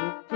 Ready?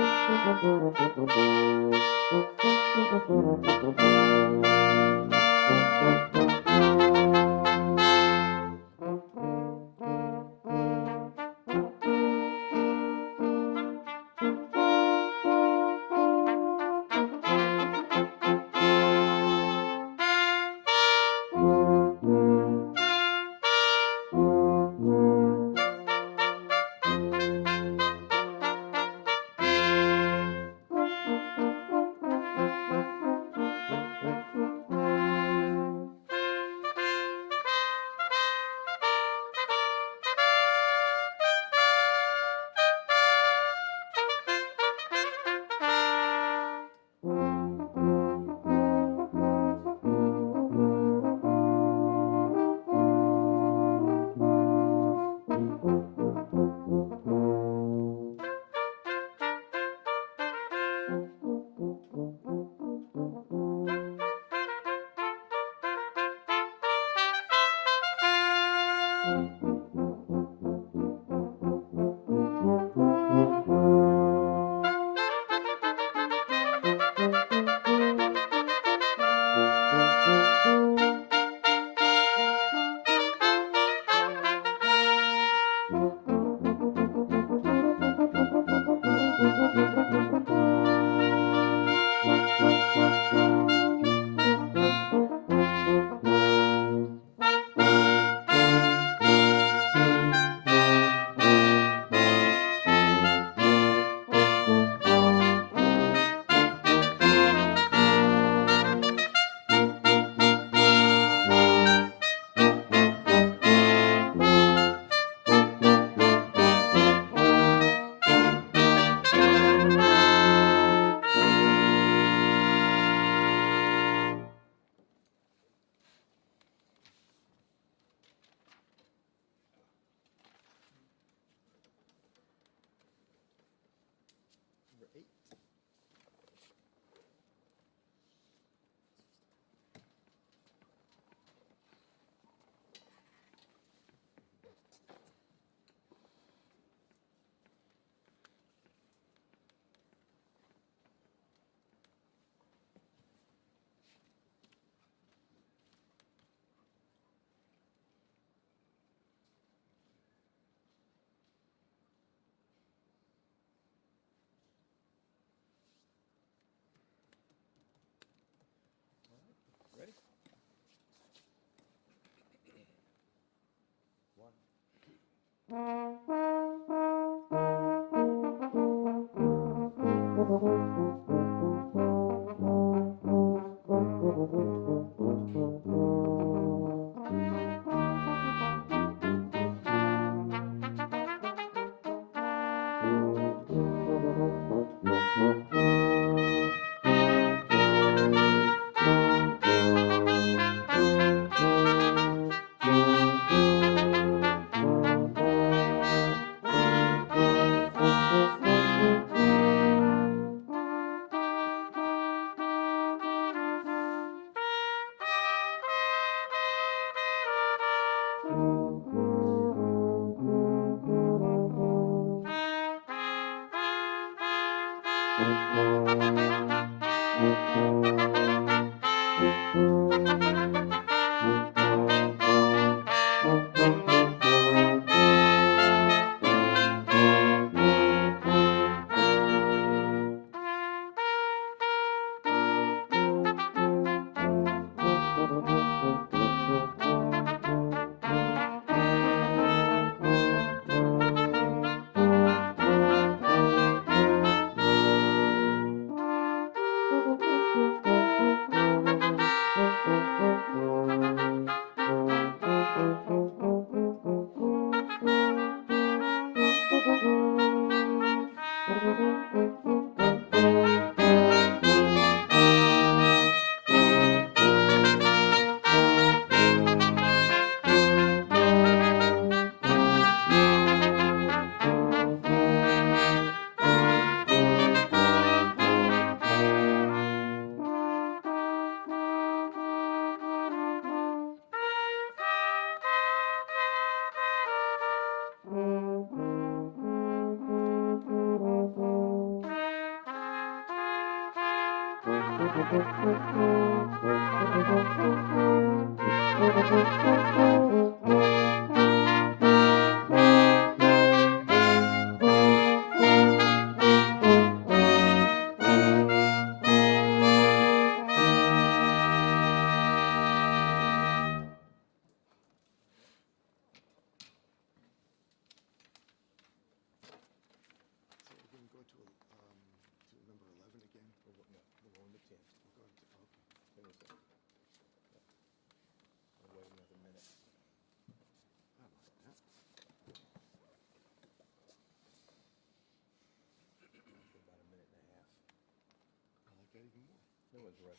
No one's rushing. Here we go.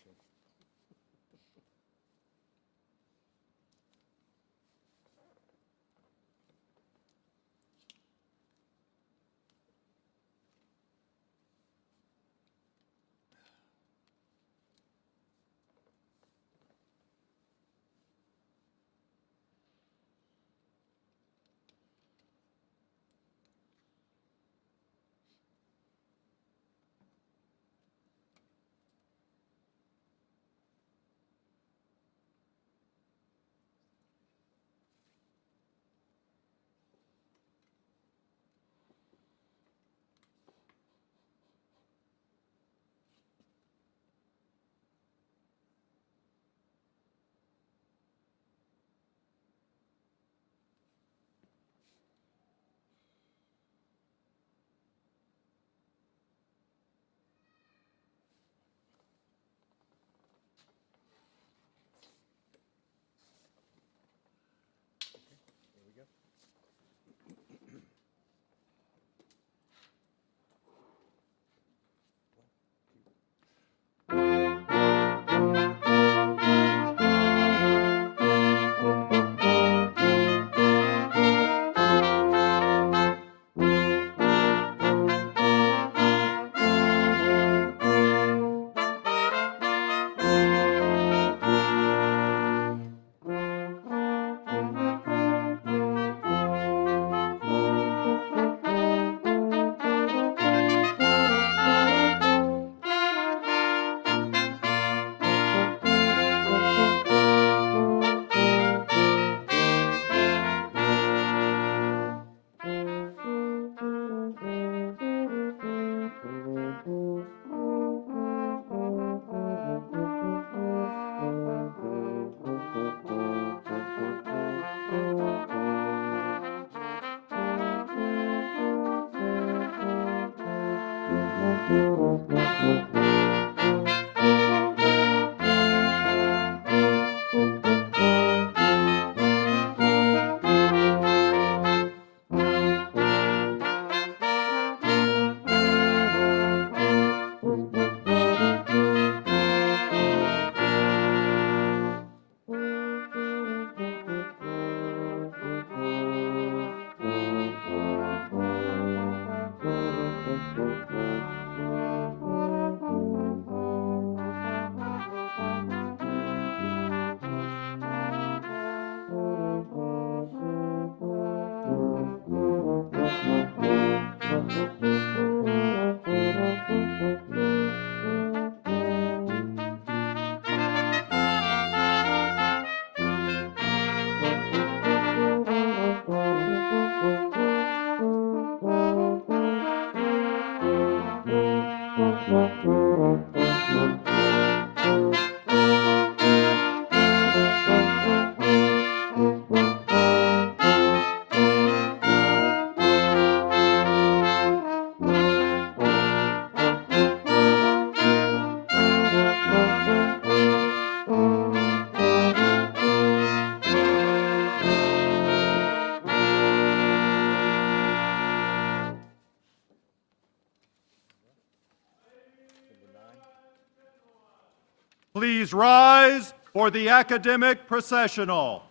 Please rise for the academic processional.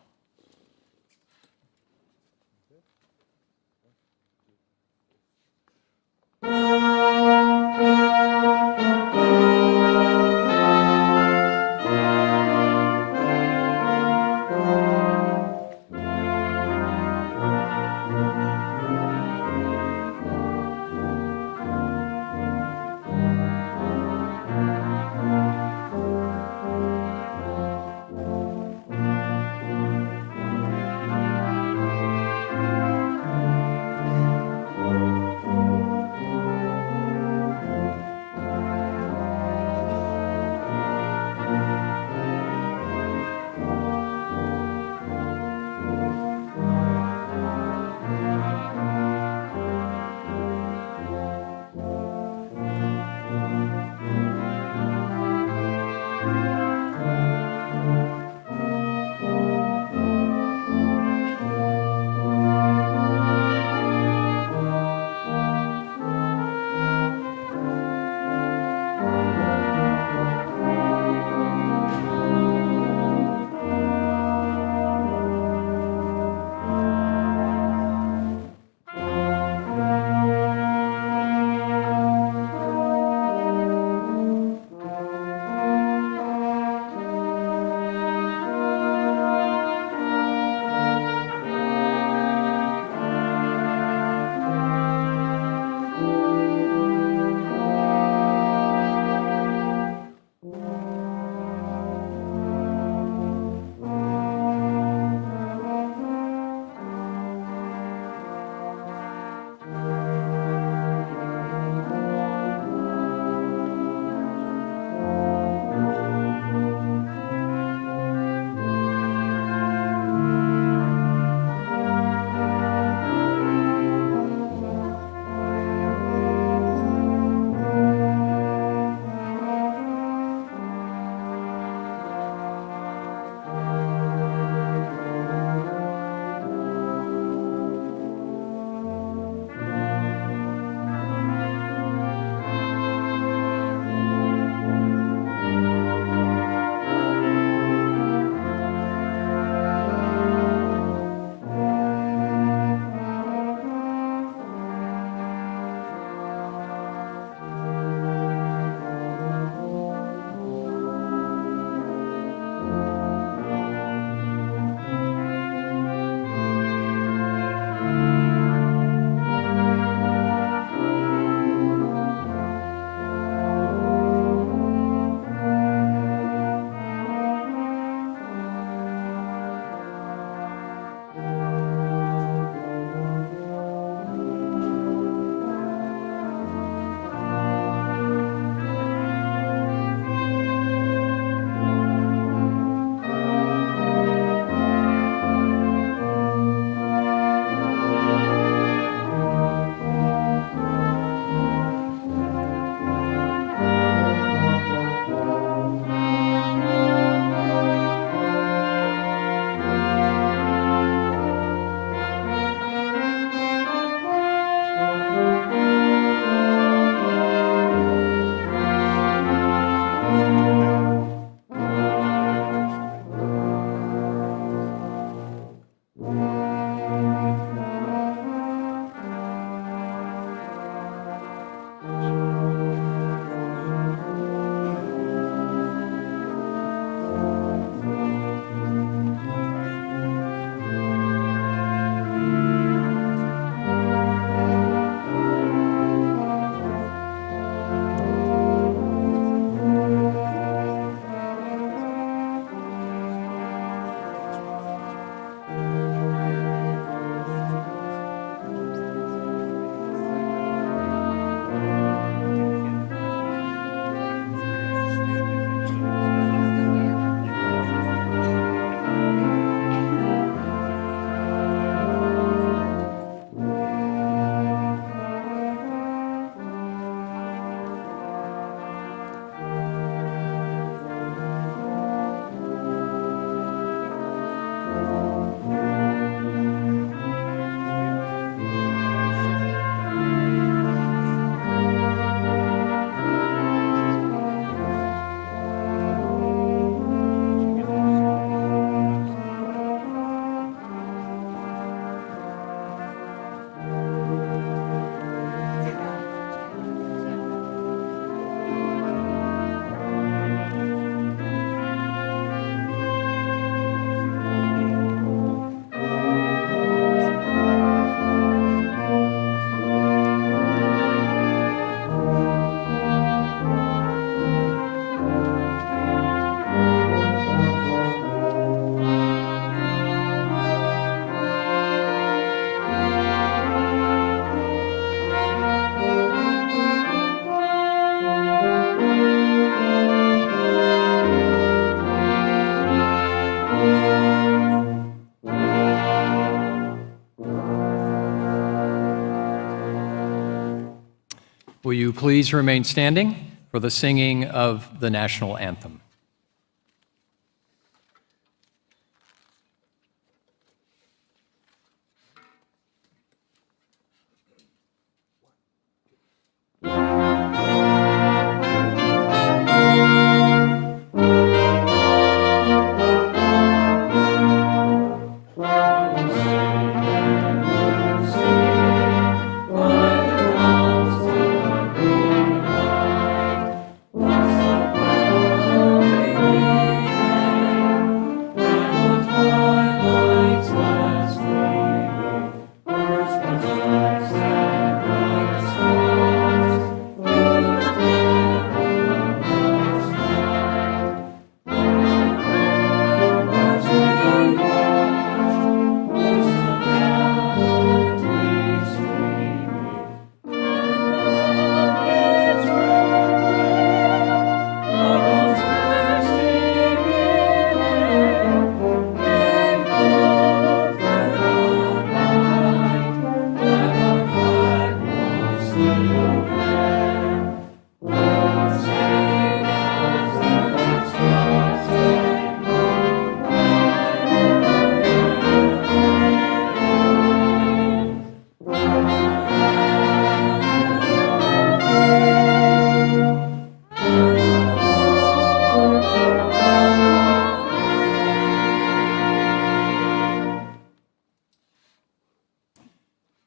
Will you please remain standing for the singing of the national anthem?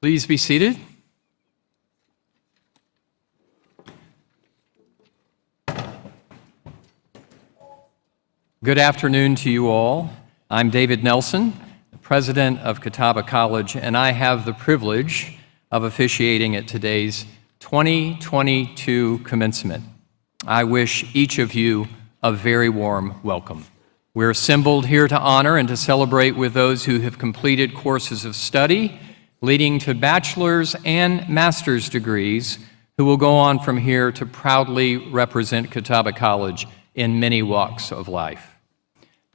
Please be seated. Good afternoon to you all. I'm David Nelson, the president of Catawba College, and I have the privilege of officiating at today's 2022 commencement. I wish each of you a very warm welcome. We're assembled here to honor and to celebrate with those who have completed courses of study leading to bachelor's and master's degrees, who will go on from here to proudly represent Catawba College in many walks of life.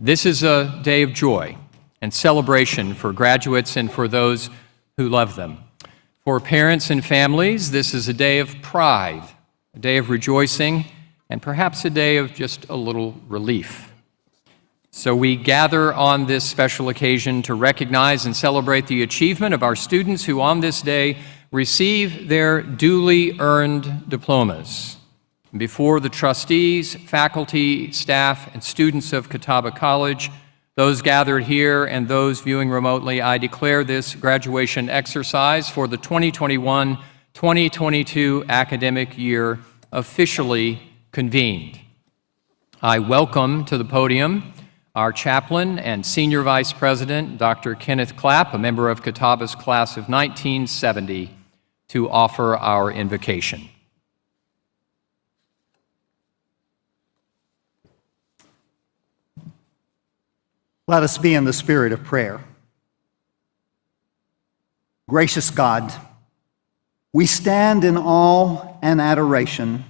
This is a day of joy and celebration for graduates and for those who love them. For parents and families, this is a day of pride, a day of rejoicing, and perhaps a day of just a little relief. So we gather on this special occasion to recognize and celebrate the achievement of our students who on this day receive their duly earned diplomas. Before the trustees, faculty, staff, and students of Catawba College, those gathered here and those viewing remotely, I declare this graduation exercise for the 2021-2022 academic year officially convened. I welcome to the podium our chaplain and senior vice president, Dr. Kenneth Clapp, a member of Catawba's class of 1970, to offer our invocation. Let us be in the spirit of prayer. Gracious God, we stand in awe and adoration,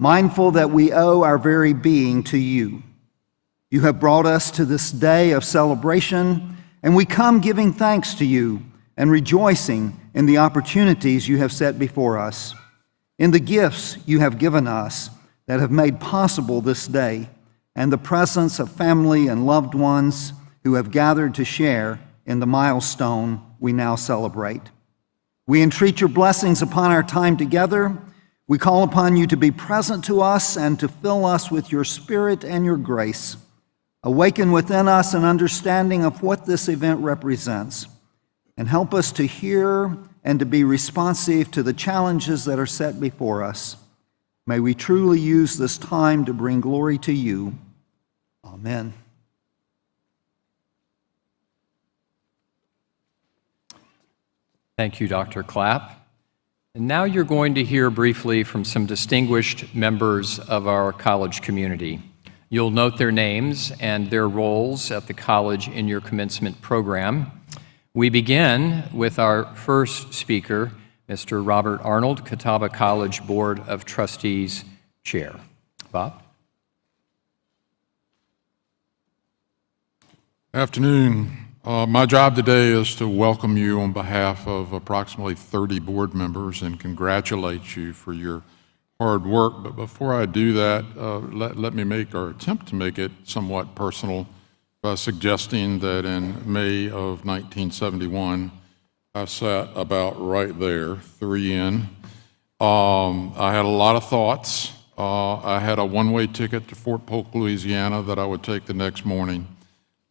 mindful that we owe our very being to you. You have brought us to this day of celebration, and we come giving thanks to you and rejoicing in the opportunities you have set before us, in the gifts you have given us that have made possible this day, and the presence of family and loved ones who have gathered to share in the milestone we now celebrate. We entreat your blessings upon our time together. We call upon you to be present to us and to fill us with your spirit and your grace. Awaken within us an understanding of what this event represents, and help us to hear and to be responsive to the challenges that are set before us. May we truly use this time to bring glory to you. Amen. Thank you, Dr. Clapp. And now you're going to hear briefly from some distinguished members of our college community. You'll note their names and their roles at the college in your commencement program. We begin with our first speaker, Mr. Robert Arnold, Catawba College Board of Trustees Chair. Bob? Afternoon. My job today is to welcome you on behalf of approximately 30 board members and congratulate you for your hard work. But before I do that, let me make or attempt to make it somewhat personal by suggesting that in May of 1971, I sat about right there, 3 in. I had a lot of thoughts. I had a one-way ticket to Fort Polk, Louisiana that I would take the next morning.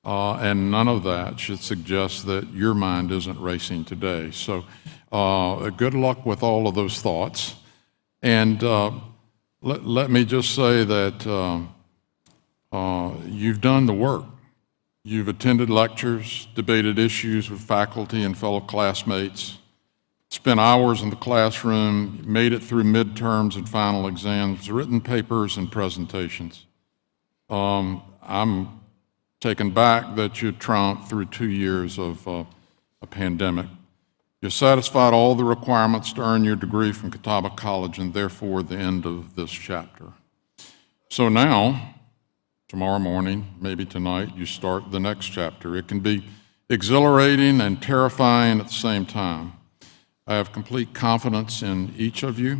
And none of that should suggest that your mind isn't racing today. So good luck with all of those thoughts. And let me just say that you've done the work. You've attended lectures, debated issues with faculty and fellow classmates, spent hours in the classroom, made it through midterms and final exams, written papers and presentations. I'm taken back that you triumphed through 2 years of a pandemic. You satisfied all the requirements to earn your degree from Catawba College and therefore the end of this chapter. So now, tomorrow morning, maybe tonight, you start the next chapter. It can be exhilarating and terrifying at the same time. I have complete confidence in each of you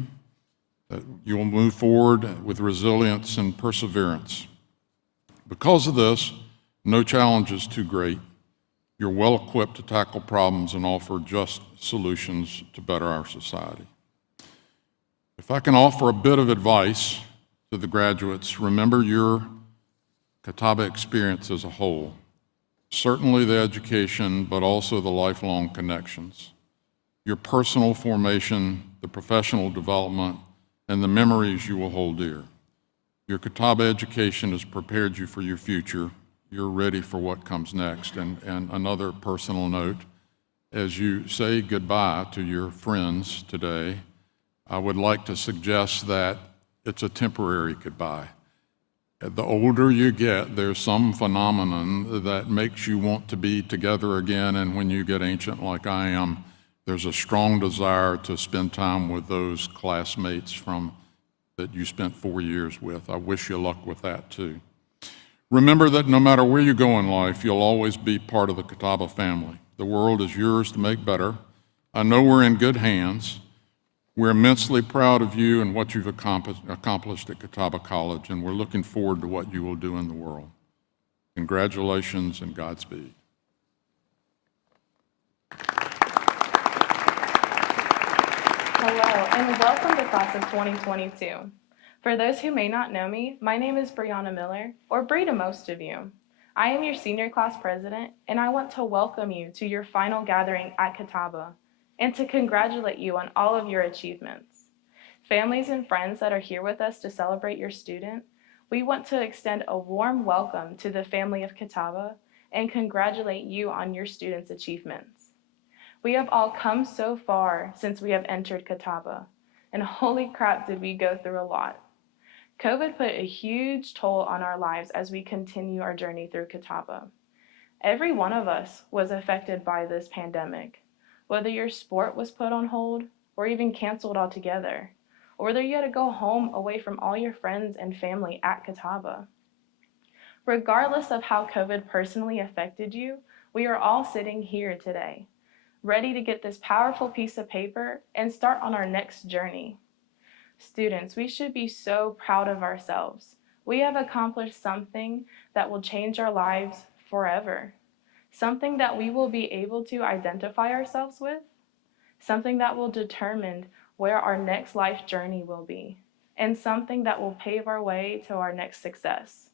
that you will move forward with resilience and perseverance. Because of this, no challenge is too great. You're well equipped to tackle problems and offer just solutions to better our society. If I can offer a bit of advice to the graduates, remember your Catawba experience as a whole. Certainly the education, but also the lifelong connections. Your personal formation, the professional development, and the memories you will hold dear. Your Catawba education has prepared you for your future. You're ready for what comes next. And another personal note, as you say goodbye to your friends today, I would like to suggest that it's a temporary goodbye. The older you get, there's some phenomenon that makes you want to be together again, and when you get ancient like I am, there's a strong desire to spend time with those classmates that you spent 4 years with. I wish you luck with that too. Remember that no matter where you go in life, you'll always be part of the Catawba family. The world is yours to make better. I know we're in good hands. We're immensely proud of you and what you've accomplished at Catawba College, and we're looking forward to what you will do in the world. Congratulations and Godspeed. Hello, and welcome to Class of 2022. For those who may not know me, my name is Brianna Miller, or Bree to most of you. I am your senior class president, and I want to welcome you to your final gathering at Catawba, and to congratulate you on all of your achievements. Families and friends that are here with us to celebrate your student, we want to extend a warm welcome to the family of Catawba and congratulate you on your student's achievements. We have all come so far since we have entered Catawba, and holy crap did we go through a lot. COVID put a huge toll on our lives as we continue our journey through Catawba. Every one of us was affected by this pandemic. Whether your sport was put on hold or even canceled altogether, or whether you had to go home away from all your friends and family at Catawba. Regardless of how COVID personally affected you, we are all sitting here today, ready to get this powerful piece of paper and start on our next journey. Students, we should be so proud of ourselves. We have accomplished something that will change our lives forever. Something that we will be able to identify ourselves with, something that will determine where our next life journey will be, and something that will pave our way to our next success.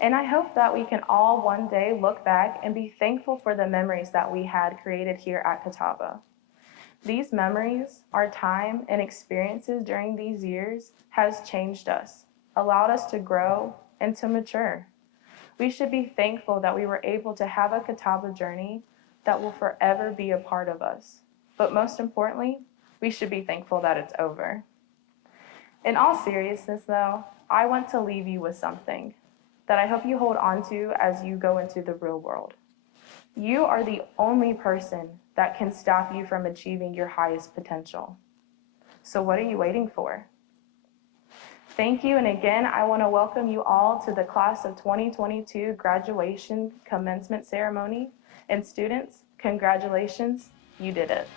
And I hope that we can all one day look back and be thankful for the memories that we had created here at Catawba. These memories, our time and experiences during these years has changed us, allowed us to grow and to mature. We should be thankful that we were able to have a Catawba journey that will forever be a part of us. But most importantly, we should be thankful that it's over. In all seriousness, though, I want to leave you with something that I hope you hold on to as you go into the real world. You are the only person that can stop you from achieving your highest potential. So what are you waiting for? Thank you, and again, I want to welcome you all to the Class of 2022 Graduation Commencement Ceremony. And students, congratulations, you did it.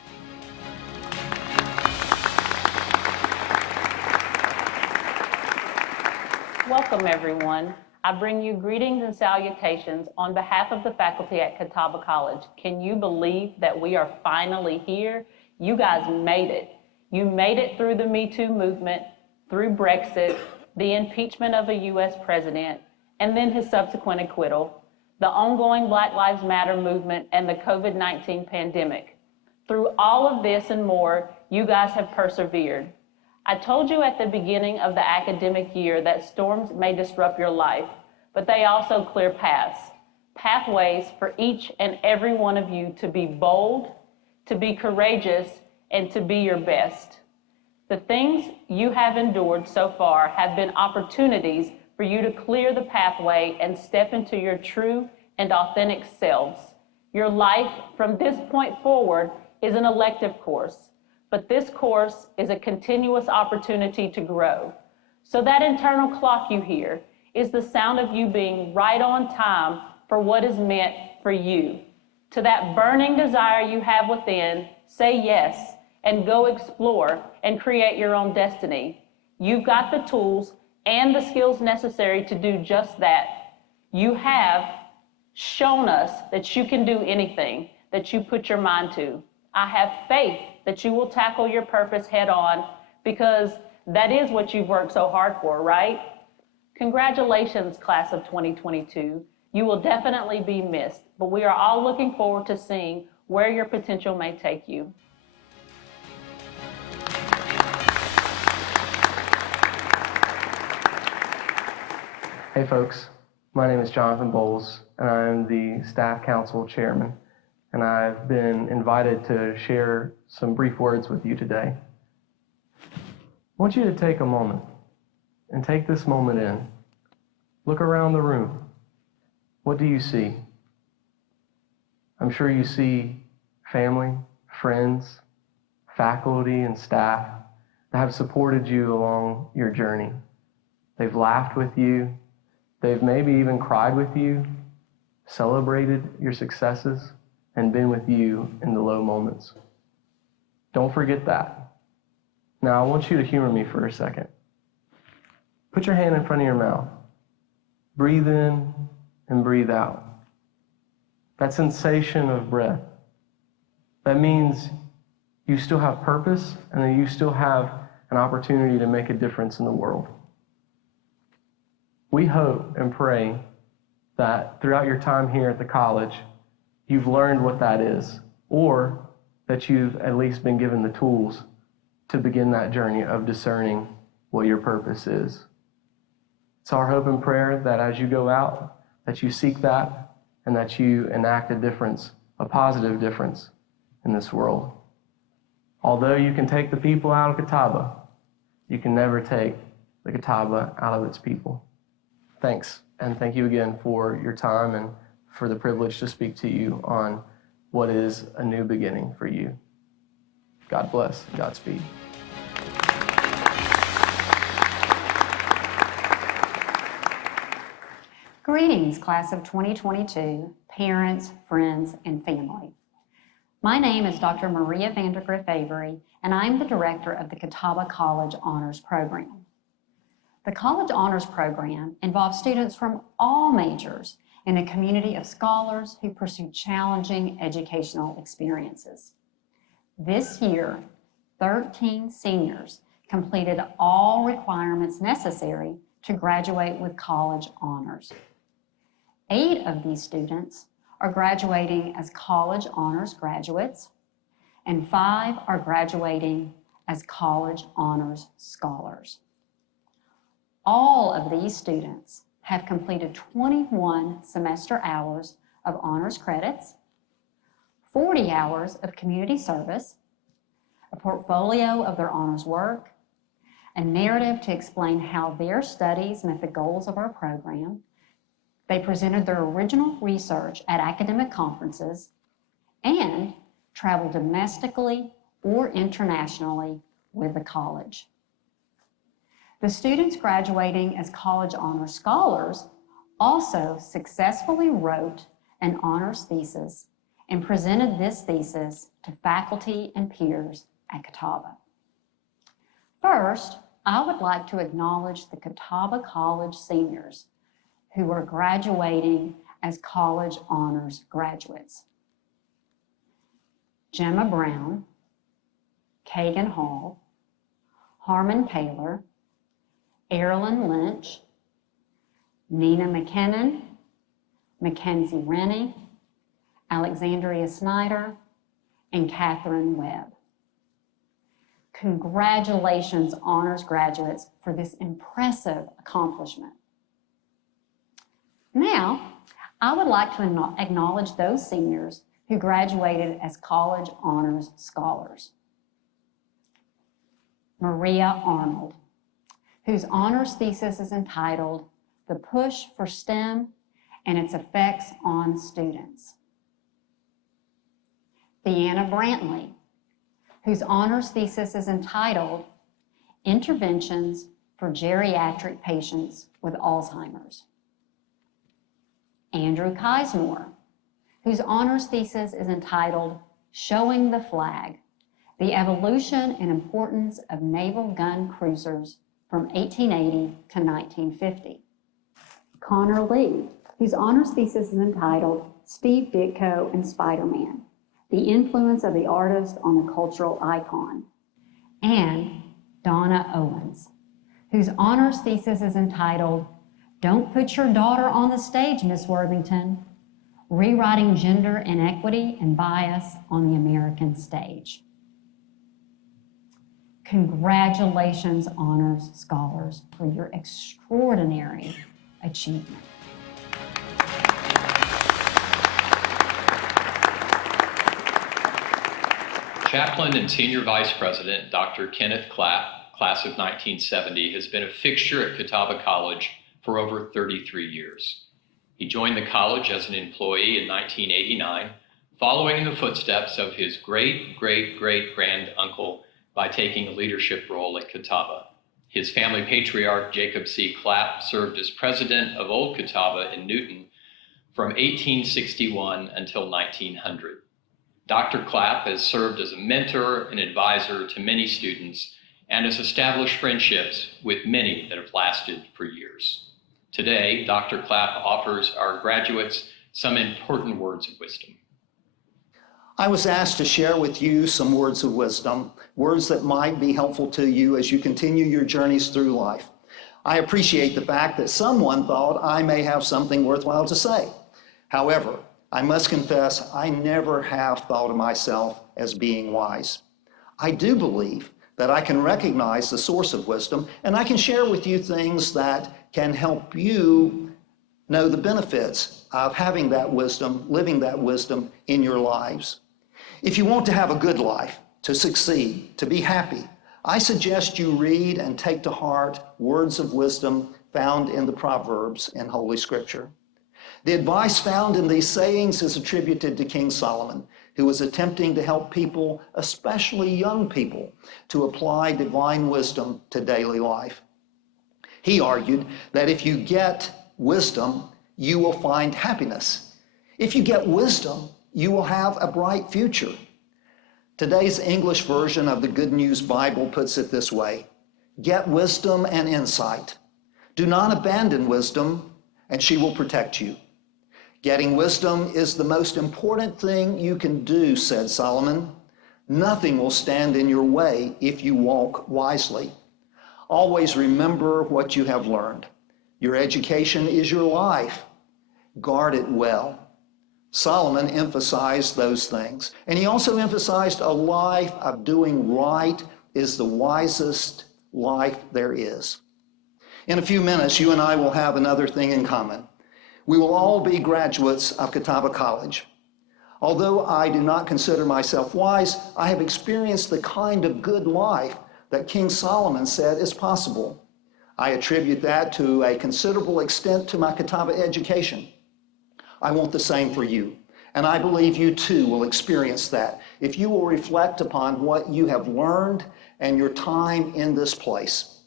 Welcome, everyone. I bring you greetings and salutations on behalf of the faculty at Catawba College. Can you believe that we are finally here? You guys made it. You made it through the Me Too movement, through Brexit, the impeachment of a U.S. president, and then his subsequent acquittal, the ongoing Black Lives Matter movement, and the COVID-19 pandemic. Through all of this and more, you guys have persevered. I told you at the beginning of the academic year that storms may disrupt your life, but they also clear paths, pathways for each and every one of you to be bold, to be courageous, and to be your best. The things you have endured so far have been opportunities for you to clear the pathway and step into your true and authentic selves. Your life from this point forward is an elective course, but this course is a continuous opportunity to grow. So that internal clock you hear is the sound of you being right on time for what is meant for you. To that burning desire you have within, say yes and go explore and create your own destiny. You've got the tools and the skills necessary to do just that. You have shown us that you can do anything that you put your mind to. I have faith that you will tackle your purpose head on, because that is what you've worked so hard for, right? Congratulations, class of 2022. You will definitely be missed, but we are all looking forward to seeing where your potential may take you. Hey folks, my name is Jonathan Bowles, and I'm the Staff Council Chairman, and I've been invited to share some brief words with you today. I want you to take a moment and take this moment in. Look around the room. What do you see? I'm sure you see family, friends, faculty, and staff that have supported you along your journey. They've laughed with you. They've maybe even cried with you, celebrated your successes, and been with you in the low moments. Don't forget that. Now, I want you to humor me for a second. Put your hand in front of your mouth. Breathe in and breathe out. That sensation of breath, that means you still have purpose and that you still have an opportunity to make a difference in the world. We hope and pray that throughout your time here at the college, you've learned what that is, or that you've at least been given the tools to begin that journey of discerning what your purpose is. It's our hope and prayer that as you go out, that you seek that and that you enact a difference, a positive difference in this world. Although you can take the people out of Catawba, you can never take the Catawba out of its people. Thanks, and thank you again for your time and for the privilege to speak to you on what is a new beginning for you. God bless, Godspeed. Greetings, class of 2022, parents, friends, and family. My name is Dr. Maria Vandergriff Avery, and I'm the director of the Catawba College Honors Program. The College Honors Program involves students from all majors in a community of scholars who pursue challenging educational experiences. This year, 13 seniors completed all requirements necessary to graduate with college honors. 8 of these students are graduating as college honors graduates, and 5 are graduating as college honors scholars. All of these students have completed 21 semester hours of honors credits, 40 hours of community service, a portfolio of their honors work, a narrative to explain how their studies met the goals of our program. They presented their original research at academic conferences and traveled domestically or internationally with the college. The students graduating as college honors scholars also successfully wrote an honors thesis and presented this thesis to faculty and peers at Catawba. First, I would like to acknowledge the Catawba College seniors who are graduating as college honors graduates. Gemma Brown, Kagan Hall, Harmon Kaler, Erilyn Lynch, Nina McKinnon, Mackenzie Rennie, Alexandria Snyder, and Catherine Webb. Congratulations, honors graduates, for this impressive accomplishment. Now, I would like to acknowledge those seniors who graduated as college honors scholars. Maria Arnold, whose honors thesis is entitled "The Push for STEM and Its Effects on Students." Deanna Brantley, whose honors thesis is entitled "Interventions for Geriatric Patients with Alzheimer's." Andrew Keisnor, whose honors thesis is entitled "Showing the Flag, the Evolution and Importance of Naval Gun Cruisers from 1880 to 1950. Connor Lee, whose honors thesis is entitled "Steve Ditko and Spider-Man, the Influence of the Artist on the Cultural Icon." And Donna Owens, whose honors thesis is entitled "Don't Put Your Daughter on the Stage, Miss Worthington, Rewriting Gender Inequity and Bias on the American Stage." Congratulations, honors scholars, for your extraordinary achievement. Chaplain and Senior Vice President Dr. Kenneth Clapp, class of 1970, has been a fixture at Catawba College for over 33 years. He joined the college as an employee in 1989, following in the footsteps of his great-great-great-grand-uncle by taking a leadership role at Catawba. His family patriarch, Jacob C. Clapp, served as president of Old Catawba in Newton from 1861 until 1900. Dr. Clapp has served as a mentor and advisor to many students and has established friendships with many that have lasted for years. Today, Dr. Clapp offers our graduates some important words of wisdom. I was asked to share with you some words of wisdom, words that might be helpful to you as you continue your journeys through life. I appreciate the fact that someone thought I may have something worthwhile to say. However, I must confess I never have thought of myself as being wise. I do believe that I can recognize the source of wisdom, and I can share with you things that can help you know the benefits of having that wisdom, living that wisdom in your lives. If you want to have a good life, to succeed, to be happy, I suggest you read and take to heart words of wisdom found in the Proverbs in Holy Scripture. The advice found in these sayings is attributed to King Solomon, who was attempting to help people, especially young people, to apply divine wisdom to daily life. He argued that if you get wisdom, you will find happiness. If you get wisdom, you will have a bright future. Today's English version of the Good News Bible puts it this way: get wisdom and insight. Do not abandon wisdom, and she will protect you. Getting wisdom is the most important thing you can do, said Solomon. Nothing will stand in your way if you walk wisely. Always remember what you have learned. Your education is your life. Guard it well. Solomon emphasized those things. And he also emphasized a life of doing right is the wisest life there is. In a few minutes, you and I will have another thing in common. We will all be graduates of Catawba College. Although I do not consider myself wise, I have experienced the kind of good life that King Solomon said is possible. I attribute that to a considerable extent to my Catawba education. I want the same for you, and I believe you too will experience that if you will reflect upon what you have learned and your time in this place.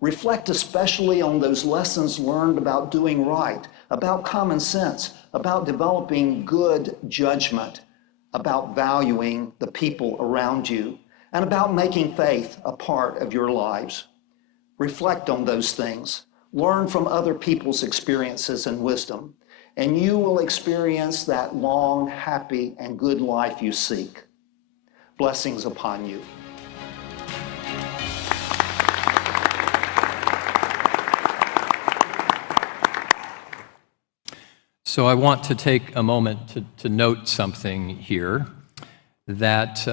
Reflect especially on those lessons learned about doing right, about common sense, about developing good judgment, about valuing the people around you, and about making faith a part of your lives. Reflect on those things. Learn from other people's experiences and wisdom, and you will experience that long, happy, and good life you seek. Blessings upon you. So I want to take a moment to note something here, that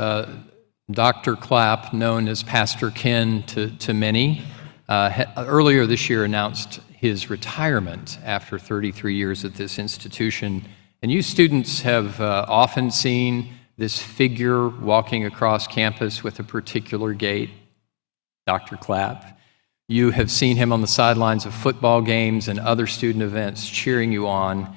Dr. Clapp, known as Pastor Ken to many, earlier this year announced his retirement after 33 years at this institution. And you students have often seen this figure walking across campus with a particular gait, Dr. Clapp. You have seen him on the sidelines of football games and other student events cheering you on.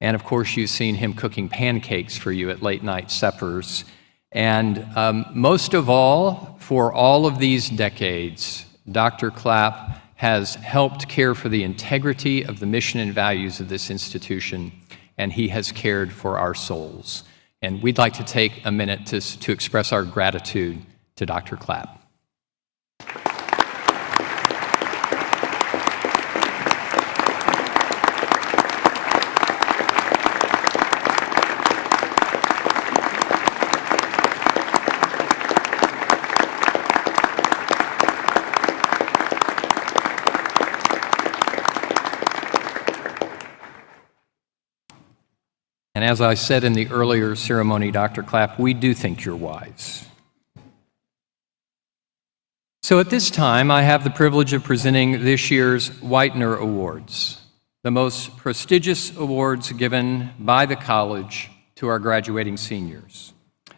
And of course, you've seen him cooking pancakes for you at late night suppers. And most of all, for all of these decades, Dr. Clapp has helped care for the integrity of the mission and values of this institution, and he has cared for our souls. And we'd like to take a minute to express our gratitude to Dr. Clapp. And as I said in the earlier ceremony, Dr. Clapp, we do think you're wise. So at this time, I have the privilege of presenting this year's Whitener Awards, the most prestigious awards given by the college to our graduating seniors.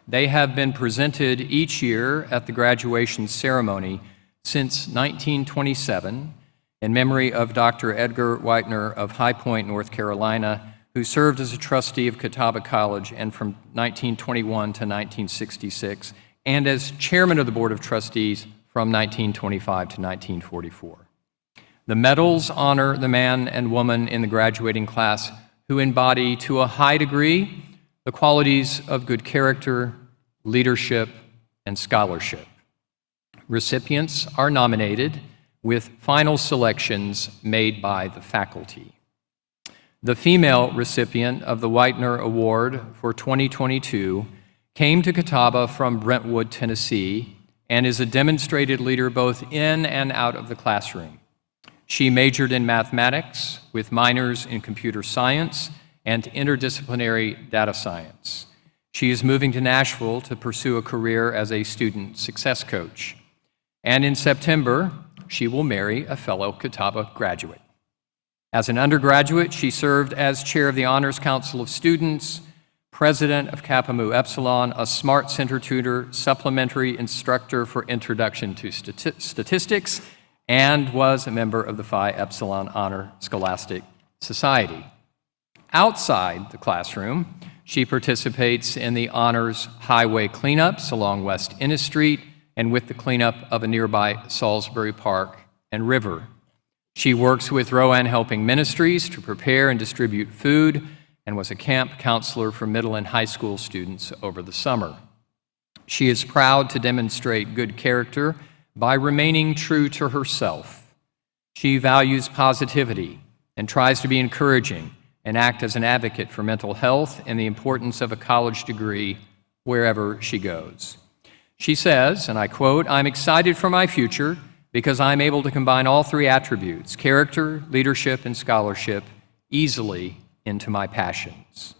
They have been presented each year at the graduation ceremony since 1927 in memory of Dr. Edgar Whitener of High Point, North Carolina, who served as a trustee of Catawba College and from 1921 to 1966, and as chairman of the Board of Trustees from 1925 to 1944. The medals honor the man and woman in the graduating class who embody, to a high degree, the qualities of good character, leadership, and scholarship. Recipients are nominated with final selections made by the faculty. The female recipient of the Whitener Award for 2022 came to Catawba from Brentwood, Tennessee, and is a demonstrated leader both in and out of the classroom. She majored in mathematics with minors in computer science and interdisciplinary data science. She is moving to Nashville to pursue a career as a student success coach. And in September, she will marry a fellow Catawba graduate. As an undergraduate, she served as chair of the Honors Council of Students, president of Kappa Mu Epsilon, a Smart Center tutor, supplementary instructor for Introduction to Statistics, and was a member of the Phi Epsilon Honor Scholastic Society. Outside the classroom, she participates in the honors highway cleanups along West Ennis Street and with the cleanup of a nearby Salisbury Park and river. She works with Rowan Helping Ministries to prepare and distribute food and was a camp counselor for middle and high school students over the summer. She is proud to demonstrate good character by remaining true to herself. She values positivity and tries to be encouraging and act as an advocate for mental health and the importance of a college degree wherever she goes. She says, and I quote, "I'm excited for my future because I'm able to combine all three attributes, character, leadership, and scholarship, easily into my passions."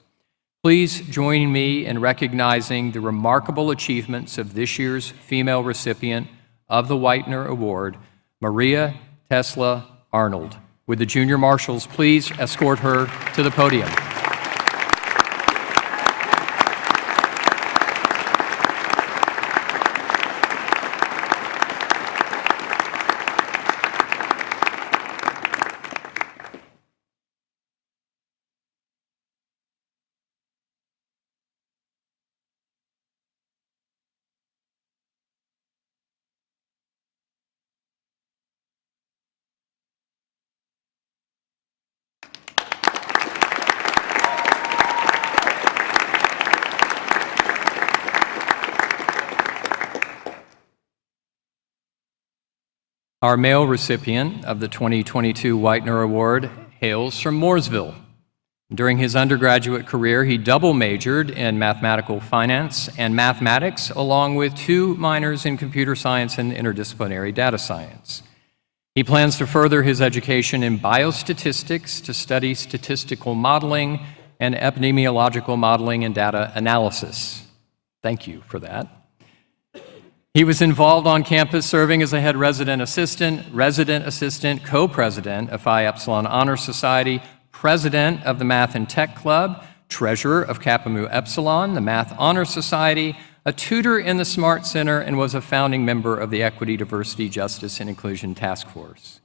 Please join me in recognizing the remarkable achievements of this year's female recipient of the Whitener Award, Maria Tesla Arnold. Would the junior marshals please escort her to the podium? Our male recipient of the 2022 Whitener Award hails from Mooresville. During his undergraduate career, he double majored in mathematical finance and mathematics, along with 2 minors in computer science and interdisciplinary data science. He plans to further his education in biostatistics to study statistical modeling and epidemiological modeling and data analysis. Thank you for that. He was involved on campus serving as a head resident assistant, co-president of Phi Epsilon Honor Society, president of the Math and Tech Club, treasurer of Kappa Mu Epsilon, the Math Honor Society, a tutor in the Smart Center, and was a founding member of the Equity, Diversity, Justice, and Inclusion Task Force.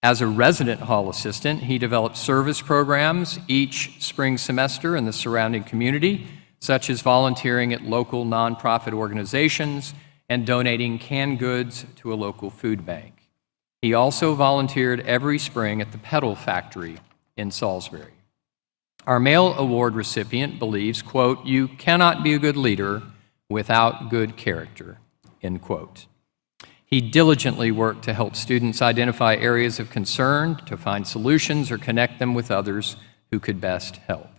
As a resident hall assistant, he developed service programs each spring semester in the surrounding community, such as volunteering at local nonprofit organizations and donating canned goods to a local food bank. He also volunteered every spring at the Pedal Factory in Salisbury. Our male award recipient believes, quote, "You cannot be a good leader without good character," end quote. He diligently worked to help students identify areas of concern, to find solutions, or connect them with others who could best help.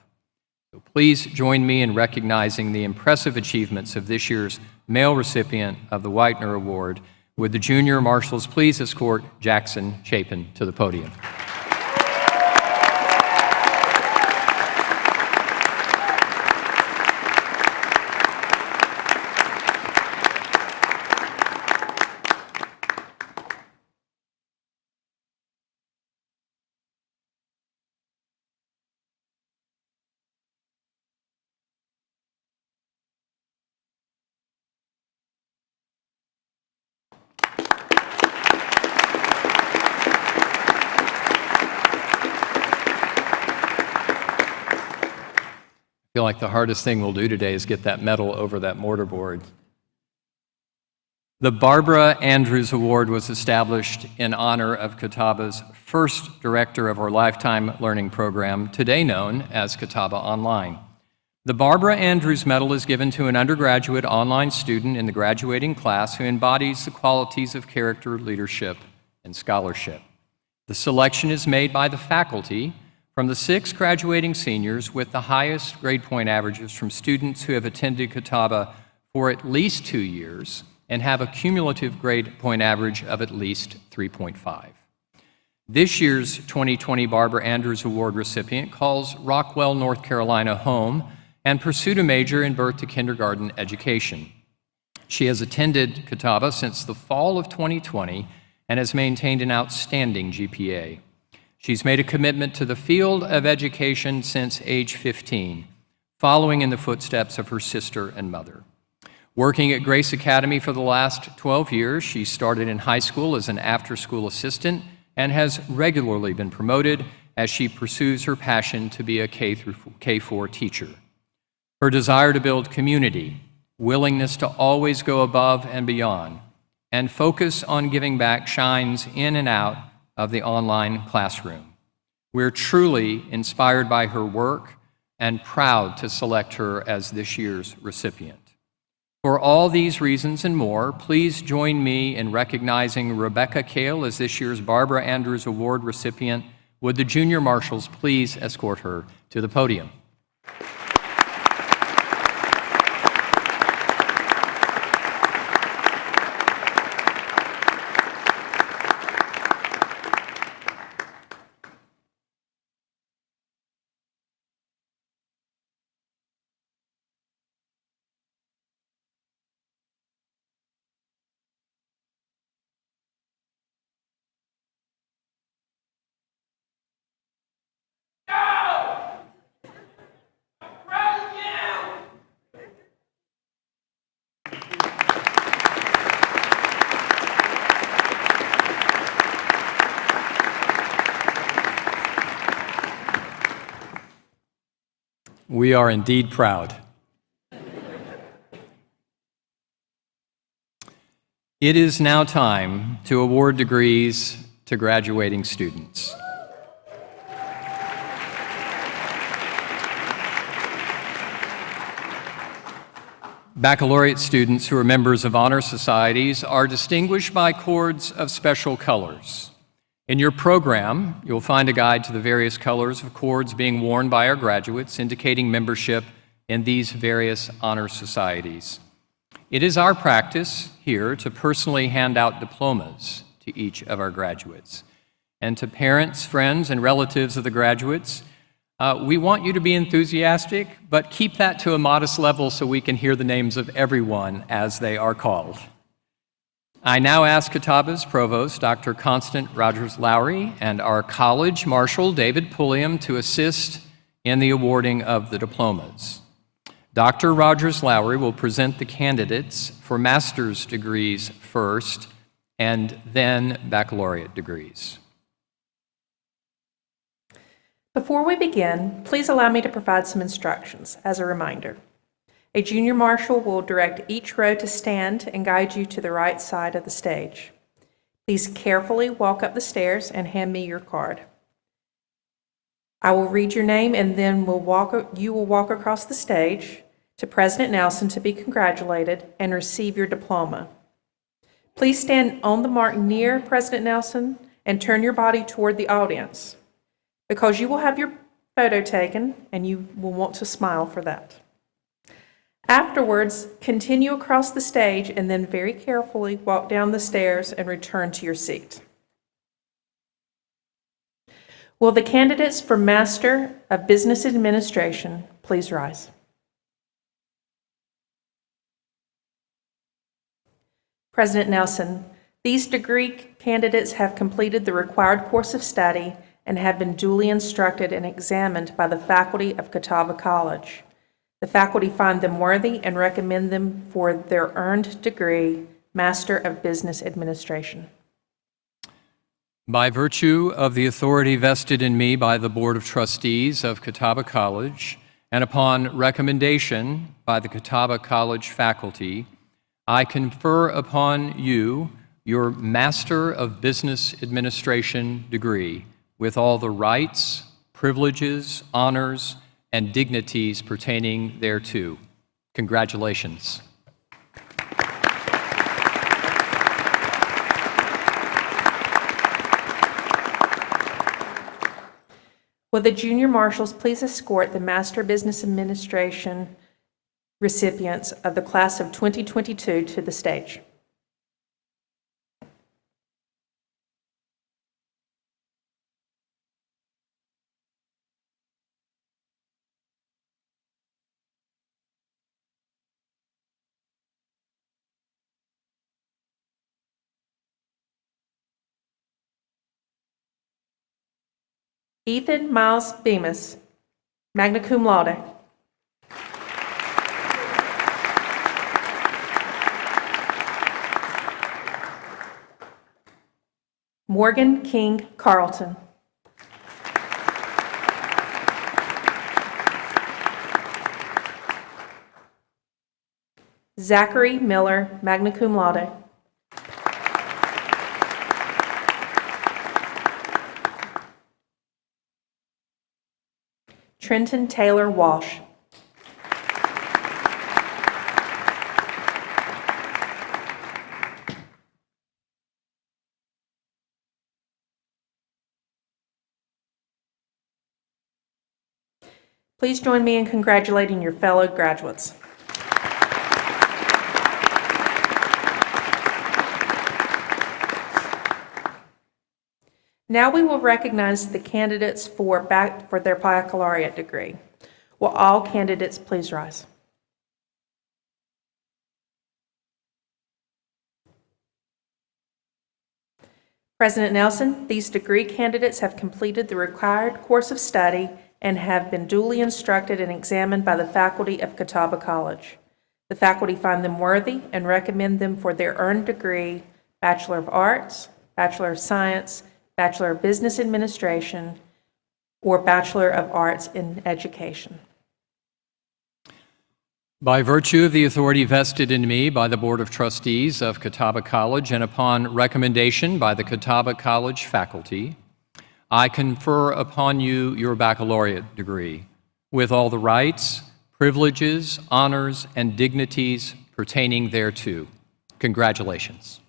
So please join me in recognizing the impressive achievements of this year's male recipient of the Whitener Award. Would the junior marshals please escort Jackson Chapin to the podium? I feel like the hardest thing we'll do today is get that medal over that mortarboard. The Barbara Andrews Award was established in honor of Catawba's first director of our Lifetime Learning Program, today known as Catawba Online. The Barbara Andrews Medal is given to an undergraduate online student in the graduating class who embodies the qualities of character, leadership, and scholarship. The selection is made by the faculty from the 6 graduating seniors with the highest grade point averages from students who have attended Catawba for at least 2 years and have a cumulative grade point average of at least 3.5. This year's 2020 Barbara Andrews Award recipient calls Rockwell, North Carolina home and pursued a major in birth to kindergarten education. She has attended Catawba since the fall of 2020 and has maintained an outstanding GPA. She's made a commitment to the field of education since age 15, following in the footsteps of her sister and mother. Working at Grace Academy for the last 12 years, she started in high school as an after-school assistant and has regularly been promoted as she pursues her passion to be a K-4 teacher. Her desire to build community, willingness to always go above and beyond, and focus on giving back shines in and out of the online classroom. We're truly inspired by her work and proud to select her as this year's recipient. For all these reasons and more, please join me in recognizing Rebecca Kale as this year's Barbara Andrews Award recipient. Would the junior marshals please escort her to the podium? We are indeed proud. It is now time to award degrees to graduating students. Baccalaureate students who are members of honor societies are distinguished by cords of special colors. In your program, you'll find a guide to the various colors of cords being worn by our graduates, indicating membership in these various honor societies. It is our practice here to personally hand out diplomas to each of our graduates. And to parents, friends, and relatives of the graduates, we want you to be enthusiastic, but keep that to a modest level so we can hear the names of everyone as they are called. I now ask Catawba's Provost, Dr. Constant Rogers-Lowry, and our College Marshal, David Pulliam, to assist in the awarding of the diplomas. Dr. Rogers-Lowry will present the candidates for master's degrees first, and then baccalaureate degrees. Before we begin, please allow me to provide some instructions as a reminder. A junior marshal will direct each row to stand and guide you to the right side of the stage. Please carefully walk up the stairs and hand me your card. I will read your name and then you will walk across the stage to President Nelson to be congratulated and receive your diploma. Please stand on the mark near President Nelson and turn your body toward the audience, because you will have your photo taken and you will want to smile for that. Afterwards, continue across the stage and then very carefully walk down the stairs and return to your seat. Will the candidates for Master of Business Administration please rise? President Nelson, these degree candidates have completed the required course of study and have been duly instructed and examined by the faculty of Catawba College. The faculty find them worthy and recommend them for their earned degree, Master of Business Administration. By virtue of the authority vested in me by the Board of Trustees of Catawba College, and upon recommendation by the Catawba College faculty, I confer upon you your Master of Business Administration degree, with all the rights, privileges, honors, and dignities pertaining thereto. Congratulations. Will the junior marshals please escort the Master of Business Administration recipients of the class of 2022 to the stage? Ethan Miles Bemis, magna cum laude. Morgan King Carlton. Zachary Miller, magna cum laude. Trenton Taylor Walsh. Please join me in congratulating your fellow graduates. Now we will recognize the candidates for their baccalaureate degree. Will all candidates please rise? President Nelson, these degree candidates have completed the required course of study and have been duly instructed and examined by the faculty of Catawba College. The faculty find them worthy and recommend them for their earned degree, Bachelor of Arts, Bachelor of Science, Bachelor of Business Administration, or Bachelor of Arts in Education. By virtue of the authority vested in me by the Board of Trustees of Catawba College and upon recommendation by the Catawba College faculty, I confer upon you your baccalaureate degree, with all the rights, privileges, honors, and dignities pertaining thereto. Congratulations.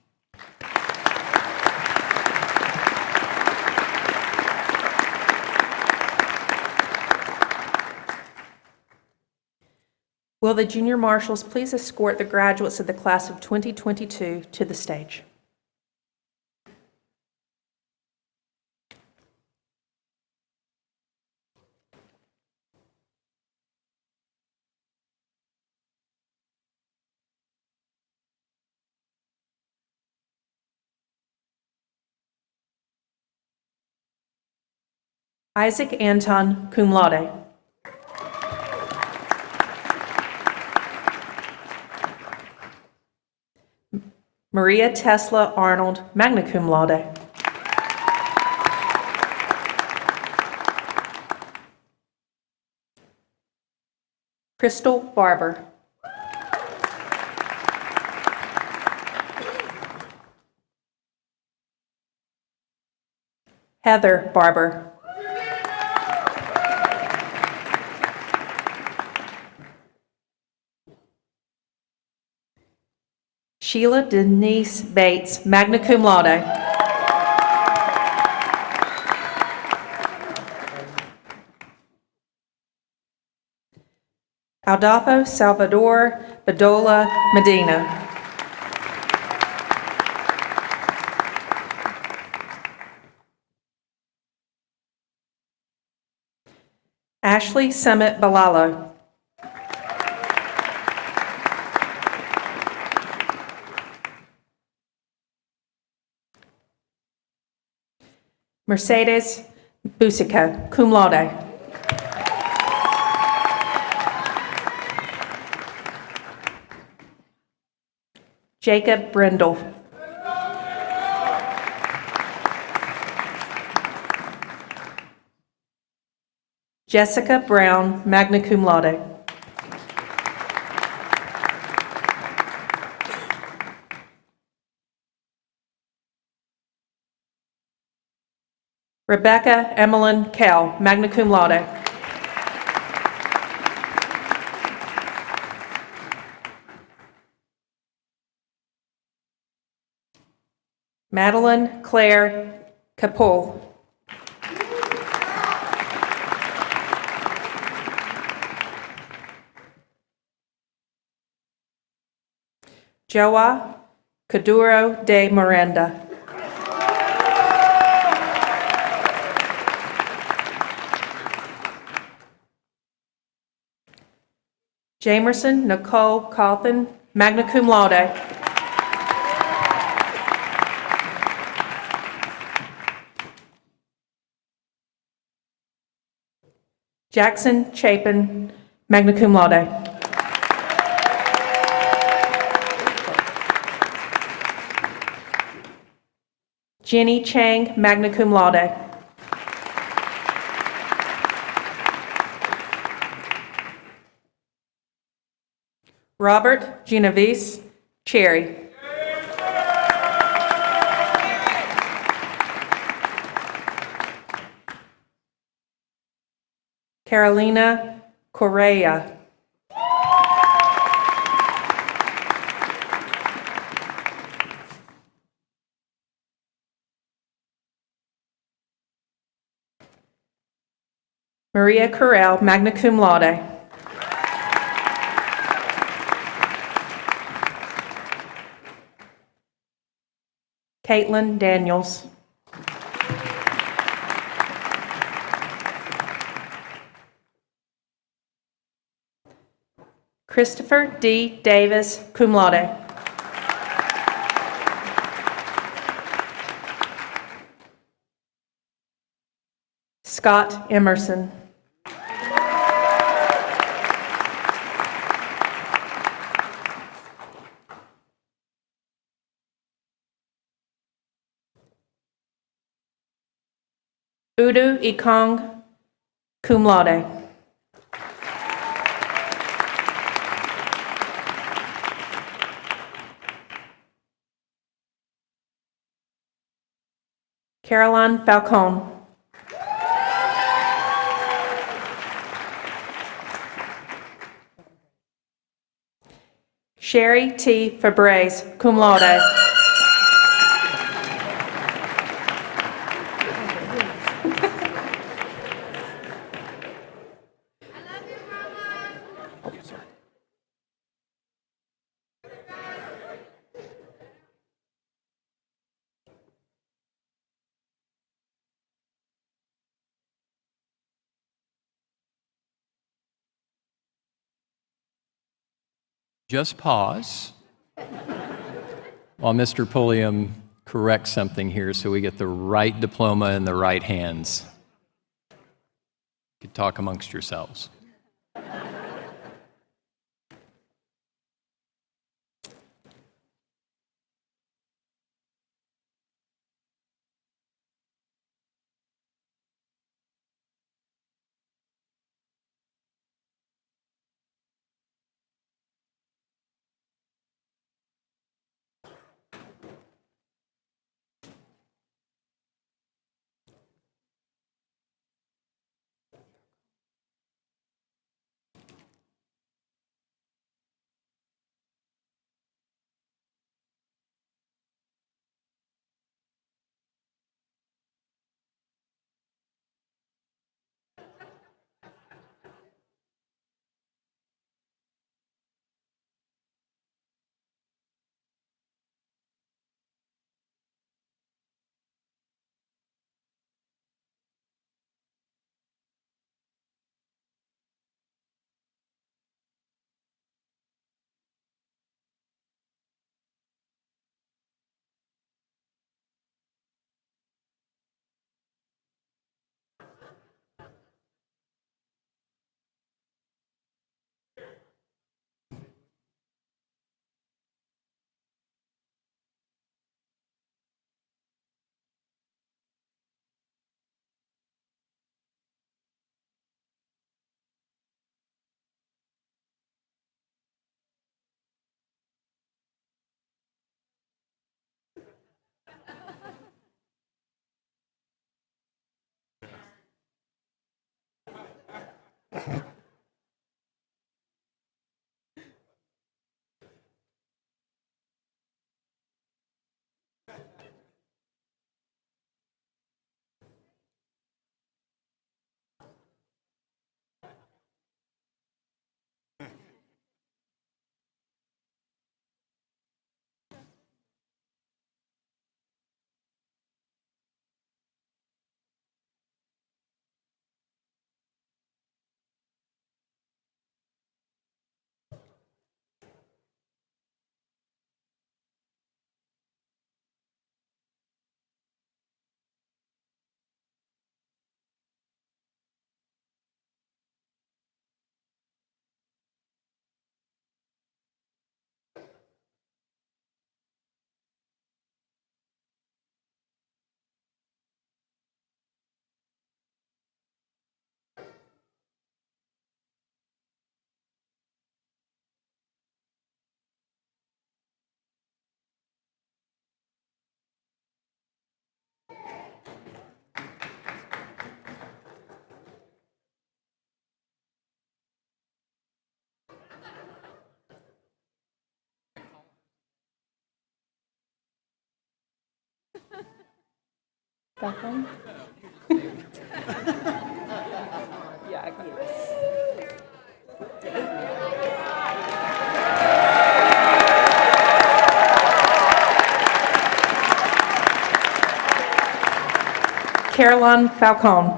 Will the junior marshals please escort the graduates of the class of 2022 to the stage? Isaac Anton, cum laude. Maria Tesla Arnold, magna cum laude. Crystal Barber. Heather Barber. Sheila Denise Bates, magna cum laude. Adolfo Salvador Bedola Medina. Ashley Summit Balalo. Mercedes Busica, cum laude. Jacob Brindle. Jessica Brown, magna cum laude. Rebecca Emmeline Kell, magna cum laude. Madeline Claire Capul. Joa Caduro de Miranda. Jamerson Nicole Cawthon, magna cum laude. Jackson Chapin, magna cum laude. Jenny Chang, magna cum laude. Robert Genovese Cherry. Carolina Correa. Maria Corral, magna cum laude. Caitlin Daniels. Christopher D. Davis, cum laude. Scott Emerson. Udu Ikong, cum laude. Caroline Falcone. Sherry T. Fabres, cum laude. Just pause while Mr. Pulliam corrects something here so we get the right diploma in the right hands. You can talk amongst yourselves. Stefan? Yeah, I got it. Caroline Falcone.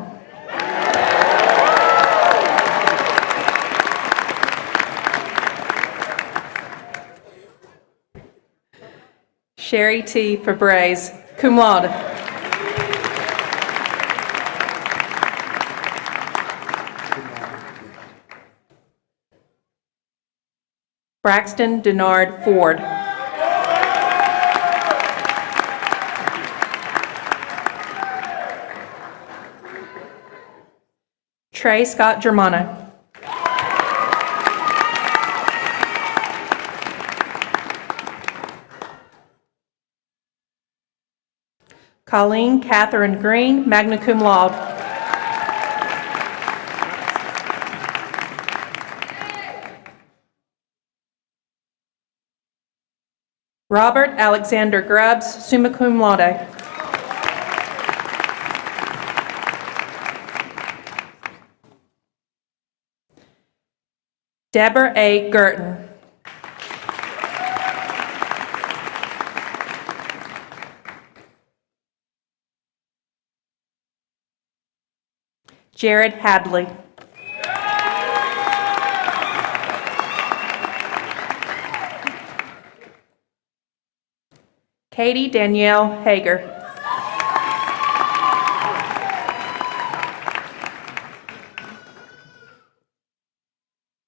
Sherry T. Fabres, cum laude. Braxton Denard Ford. Trey Scott Germano. Colleen Catherine Green, magna cum laude. Robert Alexander Grubbs, summa cum laude. Deborah A. Gurton. Jared Hadley. Katie Danielle Hager.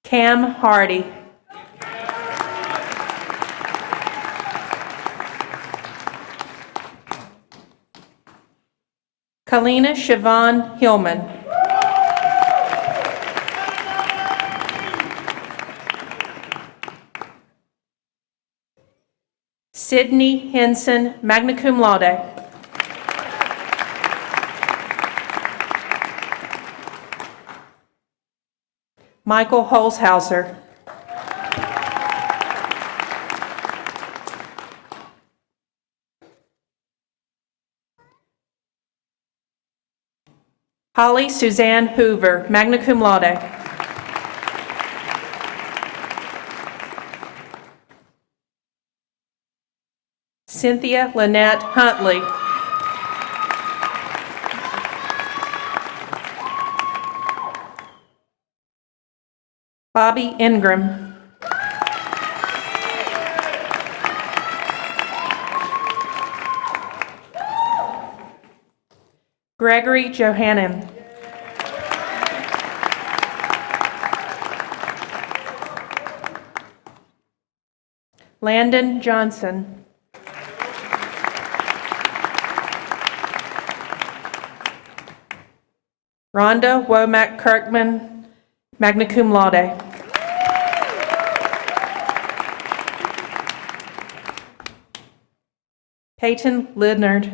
Cam Hardy. Kalina Siobhan Hillman. Sydney Henson, magna cum laude. Michael Holzhauser. Holly Suzanne Hoover, magna cum laude. Cynthia Lynette Huntley. Bobby Ingram. Gregory Johannan. Landon Johnson. Rhonda Womack Kirkman, magna cum laude. Peyton Leonard.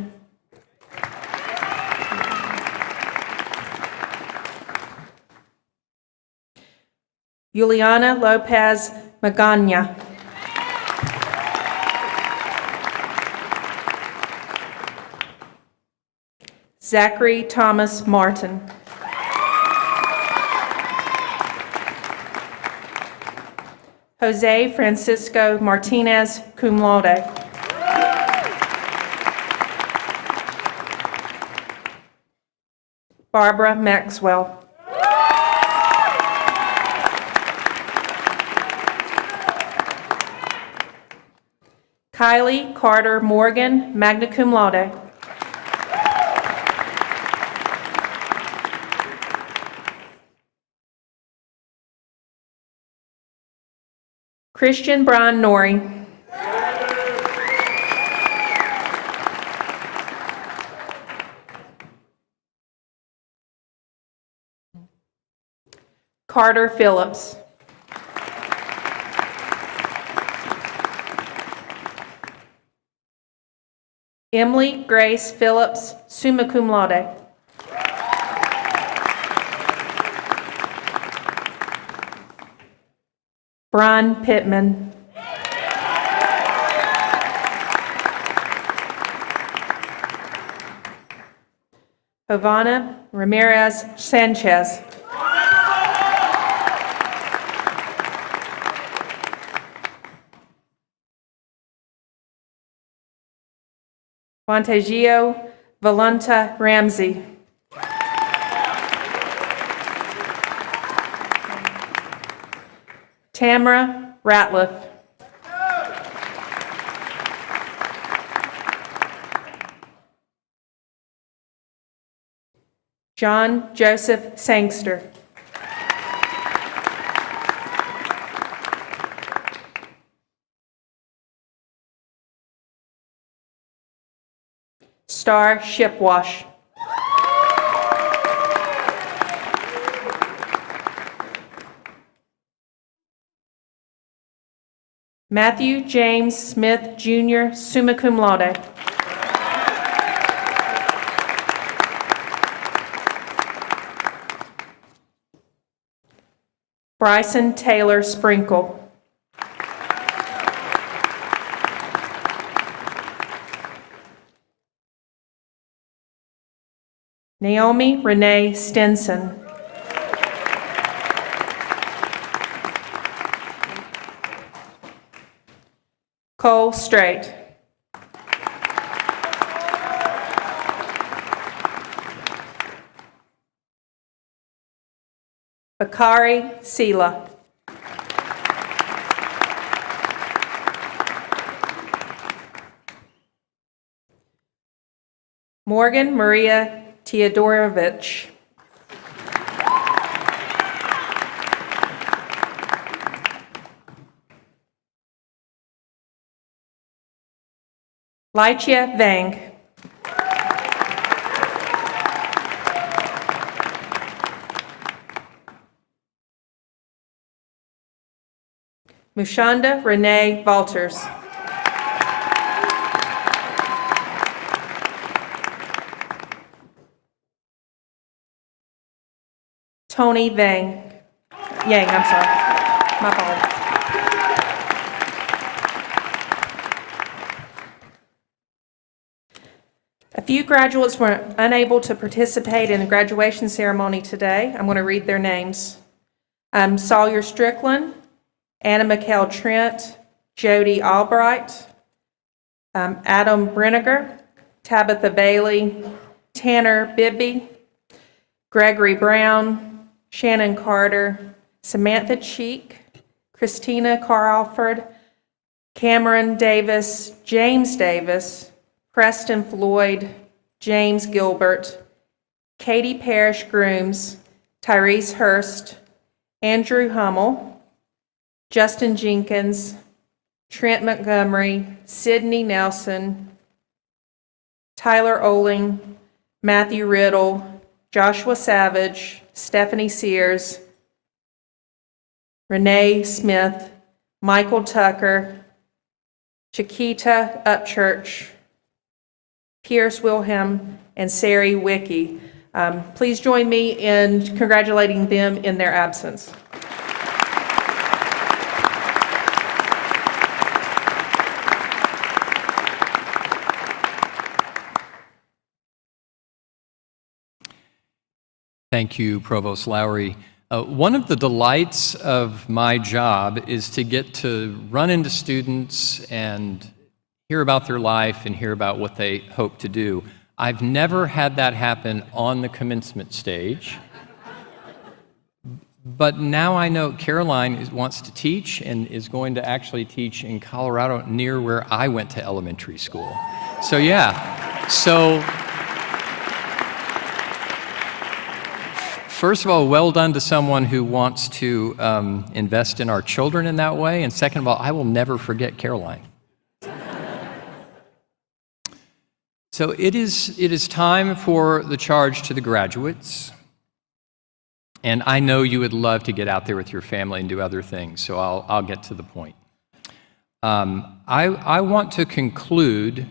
Juliana Lopez Magana. Zachary Thomas Martin. Jose Francisco Martinez, cum laude. Barbara Maxwell. Kylie Carter Morgan, magna cum laude. Christian Brian Norrie. Carter Phillips. Emily Grace Phillips, summa cum laude. Brian Pittman. Havana Ramirez Sanchez. Fontagio Valenta Ramsey. Tamara Ratliff. John Joseph Sangster. Star Shipwash. Matthew James Smith, Jr., summa cum laude. Bryson Taylor Sprinkle. Naomi Renee Stinson. Cole Straight. Bakari Sela. Morgan Maria Teodorovich. Lychia Vang. Mushanda Renee Valters. Tony Yang, I'm sorry. My apologies. A few graduates were unable to participate in the graduation ceremony today. I'm going to read their names. Sawyer Strickland, Anna McHale Trent, Jody Albright, Adam Brenniger, Tabitha Bailey, Tanner Bibby, Gregory Brown, Shannon Carter, Samantha Cheek, Christina Carlford, Cameron Davis, James Davis, Preston Floyd, James Gilbert, Katie Parrish Grooms, Tyrese Hurst, Andrew Hummel, Justin Jenkins, Trent Montgomery, Sydney Nelson, Tyler Oling, Matthew Riddle, Joshua Savage, Stephanie Sears, Renee Smith, Michael Tucker, Chiquita Upchurch, Pierce Wilhelm, and Sari Wicki. Please join me in congratulating them in their absence. Thank you, Provost Lowry. One of the delights of my job is to get to run into students and hear about their life and hear about what they hope to do. I've never had that happen on the commencement stage. But now I know Caroline wants to teach and is going to actually teach in Colorado near where I went to elementary school. So yeah, so first of all, well done to someone who wants to invest in our children in that way. And second of all, I will never forget Caroline. So it is time for the charge to the graduates. And I know you would love to get out there with your family and do other things, so I'll get to the point. I want to conclude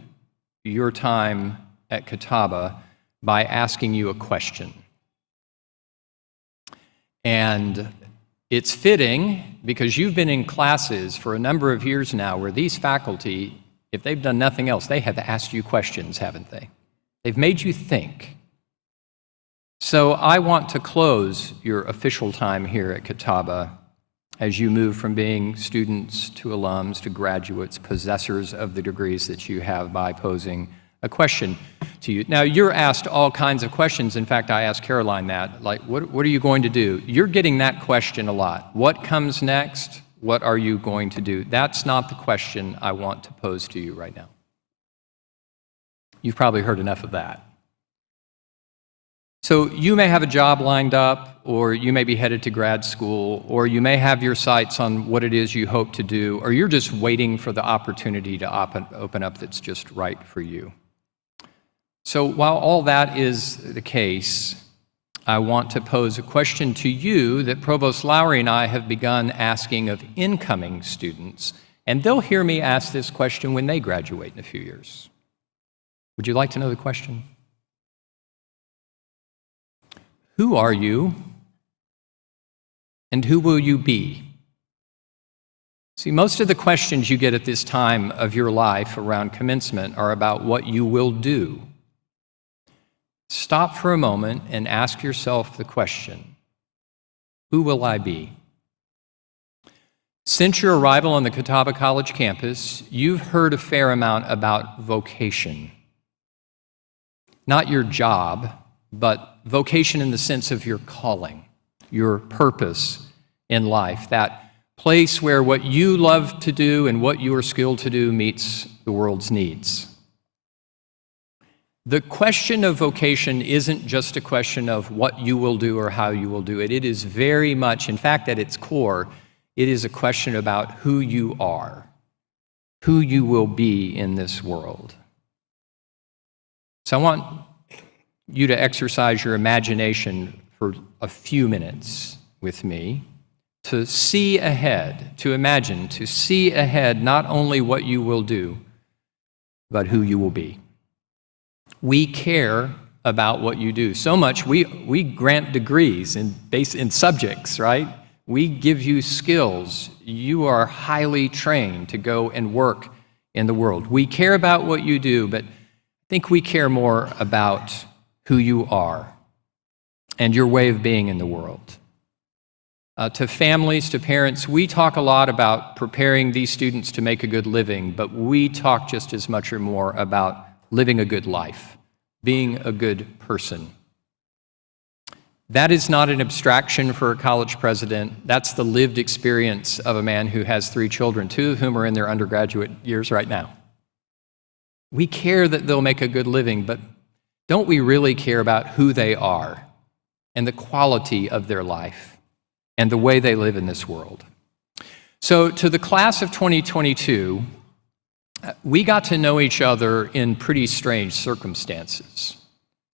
your time at Catawba by asking you a question. And it's fitting because you've been in classes for a number of years now where these faculty, if they've done nothing else, they have asked you questions, haven't they? They've made you think. So I want to close your official time here at Catawba as you move from being students to alums to graduates, possessors of the degrees that you have, by posing a question to you. Now, you're asked all kinds of questions. In fact, I asked Caroline that, like, what are you going to do? You're getting that question a lot. What comes next? What are you going to do? That's not the question I want to pose to you right now. You've probably heard enough of that. So you may have a job lined up, or you may be headed to grad school, or you may have your sights on what it is you hope to do, or you're just waiting for the opportunity to open up that's just right for you. So while all that is the case, I want to pose a question to you that Provost Lowry and I have begun asking of incoming students, and they'll hear me ask this question when they graduate in a few years. Would you like to know the question? Who are you, and who will you be? See, most of the questions you get at this time of your life around commencement are about what you will do. stop for a moment and ask yourself the question, who will I be? Since your arrival on the Catawba College campus, you've heard a fair amount about vocation. Not your job, but vocation in the sense of your calling, your purpose in life, that place where what you love to do and what you are skilled to do meets the world's needs. The question of vocation isn't just a question of what you will do or how you will do it. It is very much, in fact, at its core, it is a question about who you are, who you will be in this world. So I want you to exercise your imagination for a few minutes with me to see ahead, to imagine, to see ahead not only what you will do, but who you will be. We care about what you do so much. We grant degrees in subjects, right? We give you skills. You are highly trained to go and work in the world. We care about what you do, but I think we care more about who you are and your way of being in the world. To families, to parents, we talk a lot about preparing these students to make a good living, but we talk just as much or more about living a good life, being a good person. That is not an abstraction for a college president. That's the lived experience of a man who has 3 children, 2 of whom are in their undergraduate years right now. We care that they'll make a good living, but don't we really care about who they are and the quality of their life and the way they live in this world? So to the class of 2022, we got to know each other in pretty strange circumstances.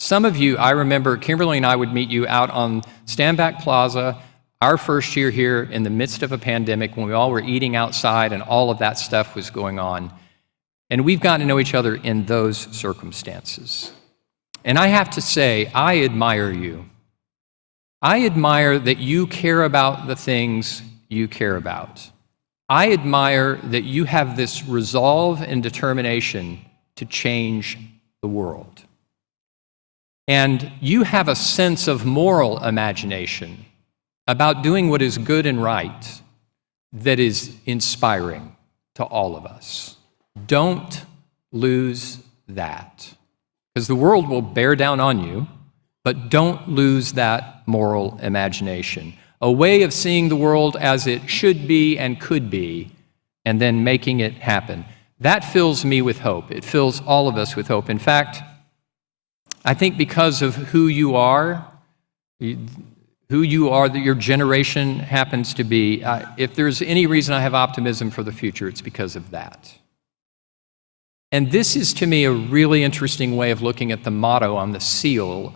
Some of you, I remember Kimberly and I would meet you out on Standback Plaza, our first year here in the midst of a pandemic when we all were eating outside and all of that stuff was going on. And we've gotten to know each other in those circumstances. And I have to say, I admire you. I admire that you care about the things you care about. I admire that you have this resolve and determination to change the world. And you have a sense of moral imagination about doing what is good and right that is inspiring to all of us. Don't lose that, because the world will bear down on you, but don't lose that moral imagination. A way of seeing the world as it should be and could be, and then making it happen. That fills me with hope. It fills all of us with hope. In fact, I think because of who you are, that your generation happens to be, if there's any reason I have optimism for the future, it's because of that. And this is, to me, a really interesting way of looking at the motto on the seal,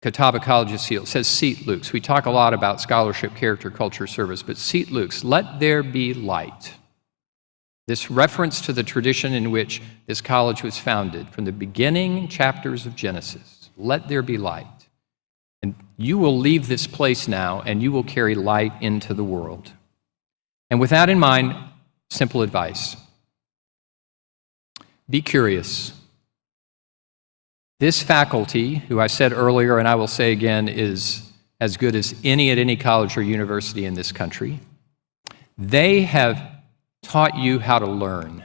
Catawba College's seal. It says, Seat Lux. We talk a lot about scholarship, character, culture, service, but Seat Lux, let there be light. This reference to the tradition in which this college was founded, from the beginning chapters of Genesis, let there be light. And you will leave this place now, and you will carry light into the world. And with that in mind, simple advice. Be curious. This faculty, who I said earlier and I will say again is as good as any at any college or university in this country, they have taught you how to learn.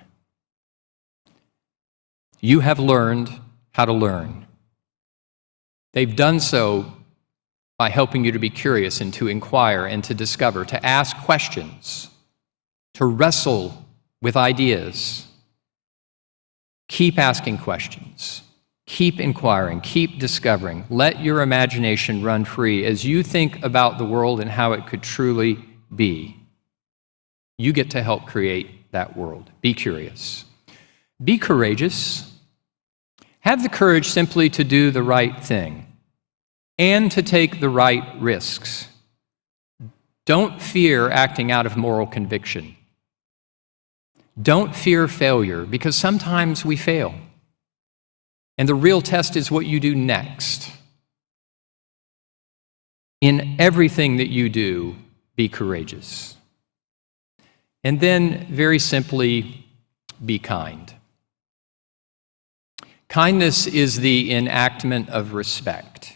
You have learned how to learn. They've done so by helping you to be curious and to inquire and to discover, to ask questions, to wrestle with ideas. Keep asking questions. Keep inquiring. Keep discovering. Let your imagination run free as you think about the world and how it could truly be. You get to help create that world. Be curious. Be courageous. Have the courage simply to do the right thing and to take the right risks. Don't fear acting out of moral conviction. Don't fear failure, because sometimes we fail. And the real test is what you do next. In everything that you do, be courageous. And then, very simply, be kind. Kindness is the enactment of respect.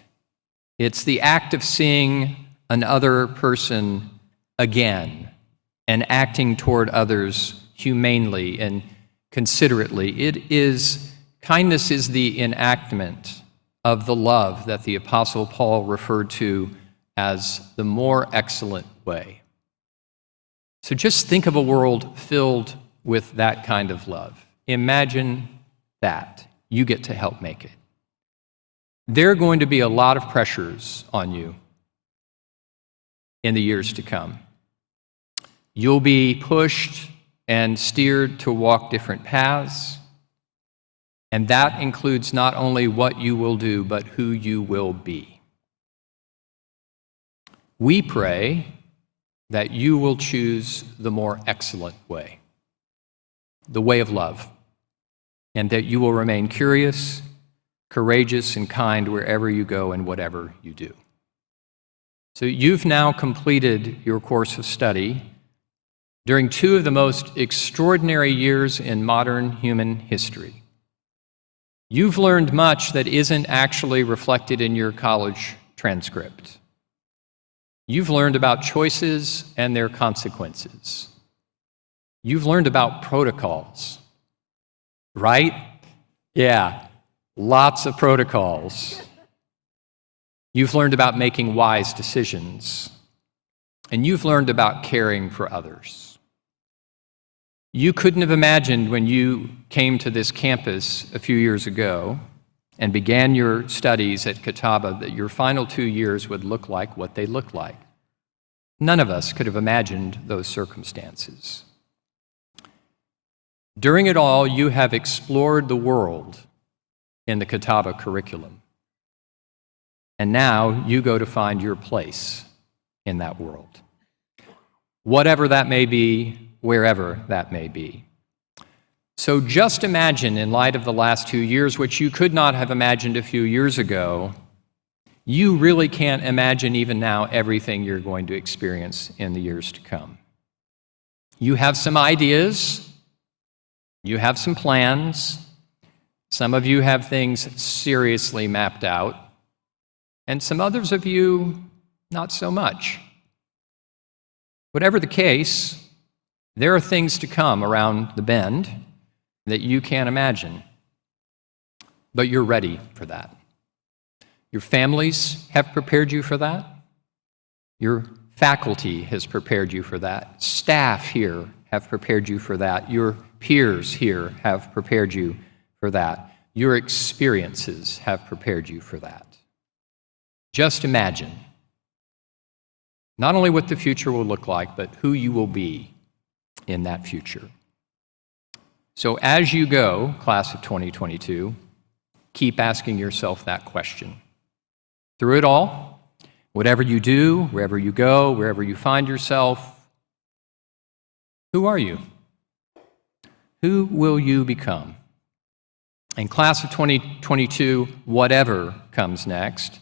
It's the act of seeing another person again and acting toward others humanely and considerately. Kindness is the enactment of the love that the Apostle Paul referred to as the more excellent way. So just think of a world filled with that kind of love. Imagine that. You get to help make it. There are going to be a lot of pressures on you in the years to come. You'll be pushed and steered to walk different paths, and that includes not only what you will do, but who you will be. We pray that you will choose the more excellent way, the way of love, and that you will remain curious, courageous, and kind wherever you go and whatever you do. So you've now completed your course of study during two of the most extraordinary years in modern human history. You've learned much that isn't actually reflected in your college transcript. You've learned about choices and their consequences. You've learned about protocols, right? Yeah, lots of protocols. You've learned about making wise decisions, and you've learned about caring for others. You couldn't have imagined when you came to this campus a few years ago and began your studies at Catawba that your final 2 years would look like what they looked like. None of us could have imagined those circumstances. During it all, you have explored the world in the Catawba curriculum. And now you go to find your place in that world, whatever that may be, wherever that may be. So just imagine, in light of the last 2 years, which you could not have imagined a few years ago, you really can't imagine even now everything you're going to experience in the years to come. You have some ideas, you have some plans, some of you have things seriously mapped out, and some others of you, not so much. Whatever the case, there are things to come around the bend that you can't imagine, but you're ready for that. Your families have prepared you for that. Your faculty has prepared you for that. Staff here have prepared you for that. Your peers here have prepared you for that. Your experiences have prepared you for that. Just imagine not only what the future will look like, but who you will be in that future. So as you go, class of 2022, keep asking yourself that question. Through it all, whatever you do, wherever you go, wherever you find yourself, who are you? Who will you become? And class of 2022, whatever comes next,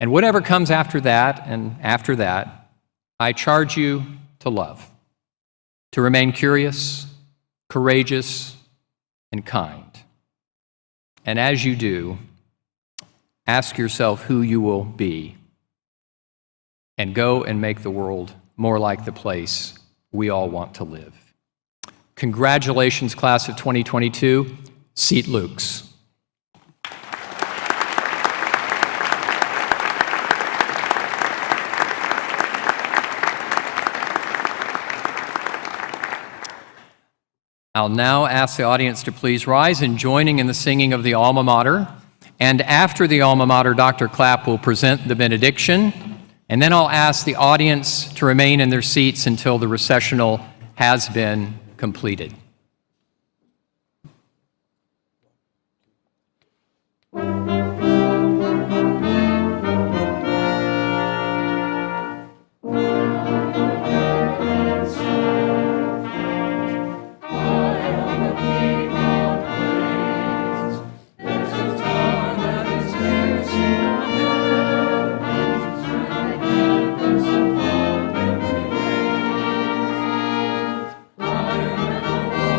and whatever comes after that and after that, I charge you to love, to remain curious, courageous, and kind. And as you do, ask yourself who you will be, and go and make the world more like the place we all want to live. Congratulations, class of 2022. Seat Luke's. I'll now ask the audience to please rise in joining in the singing of the Alma Mater. And after the Alma Mater, Dr. Clapp will present the benediction. And then I'll ask the audience to remain in their seats until the recessional has been completed. Higher and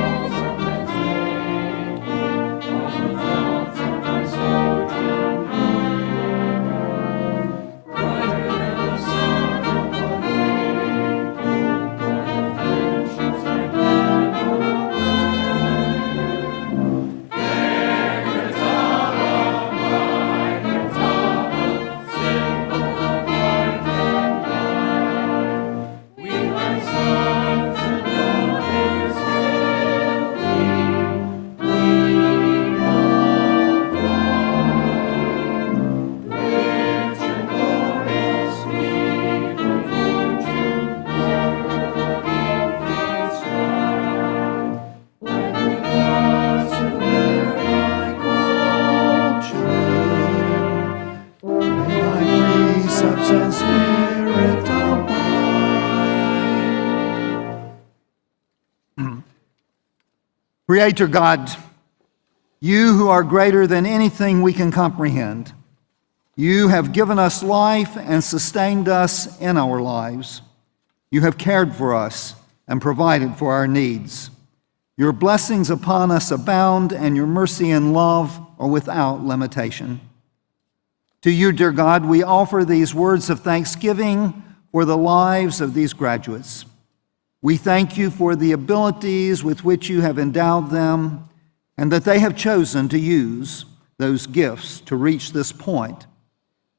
Creator God, you who are greater than anything we can comprehend, you have given us life and sustained us in our lives. You have cared for us and provided for our needs. Your blessings upon us abound, and your mercy and love are without limitation. To you, dear God, we offer these words of thanksgiving for the lives of these graduates. We thank you for the abilities with which you have endowed them, and that they have chosen to use those gifts to reach this point.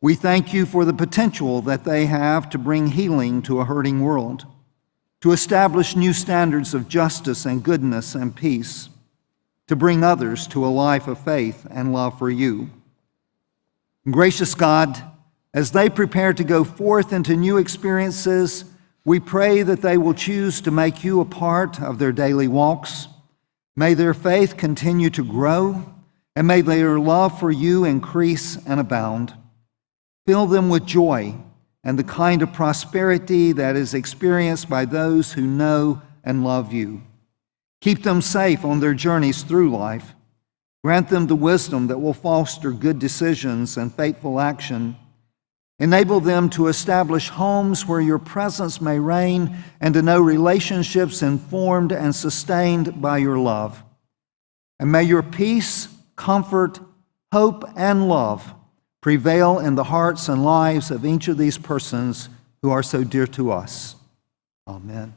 We thank you for the potential that they have to bring healing to a hurting world, to establish new standards of justice and goodness and peace, to bring others to a life of faith and love for you. Gracious God, as they prepare to go forth into new experiences, we pray that they will choose to make you a part of their daily walks. May their faith continue to grow, and may their love for you increase and abound. Fill them with joy and the kind of prosperity that is experienced by those who know and love you. Keep them safe on their journeys through life. Grant them the wisdom that will foster good decisions and faithful action. Enable them to establish homes where your presence may reign and to know relationships informed and sustained by your love. And may your peace, comfort, hope, and love prevail in the hearts and lives of each of these persons who are so dear to us. Amen.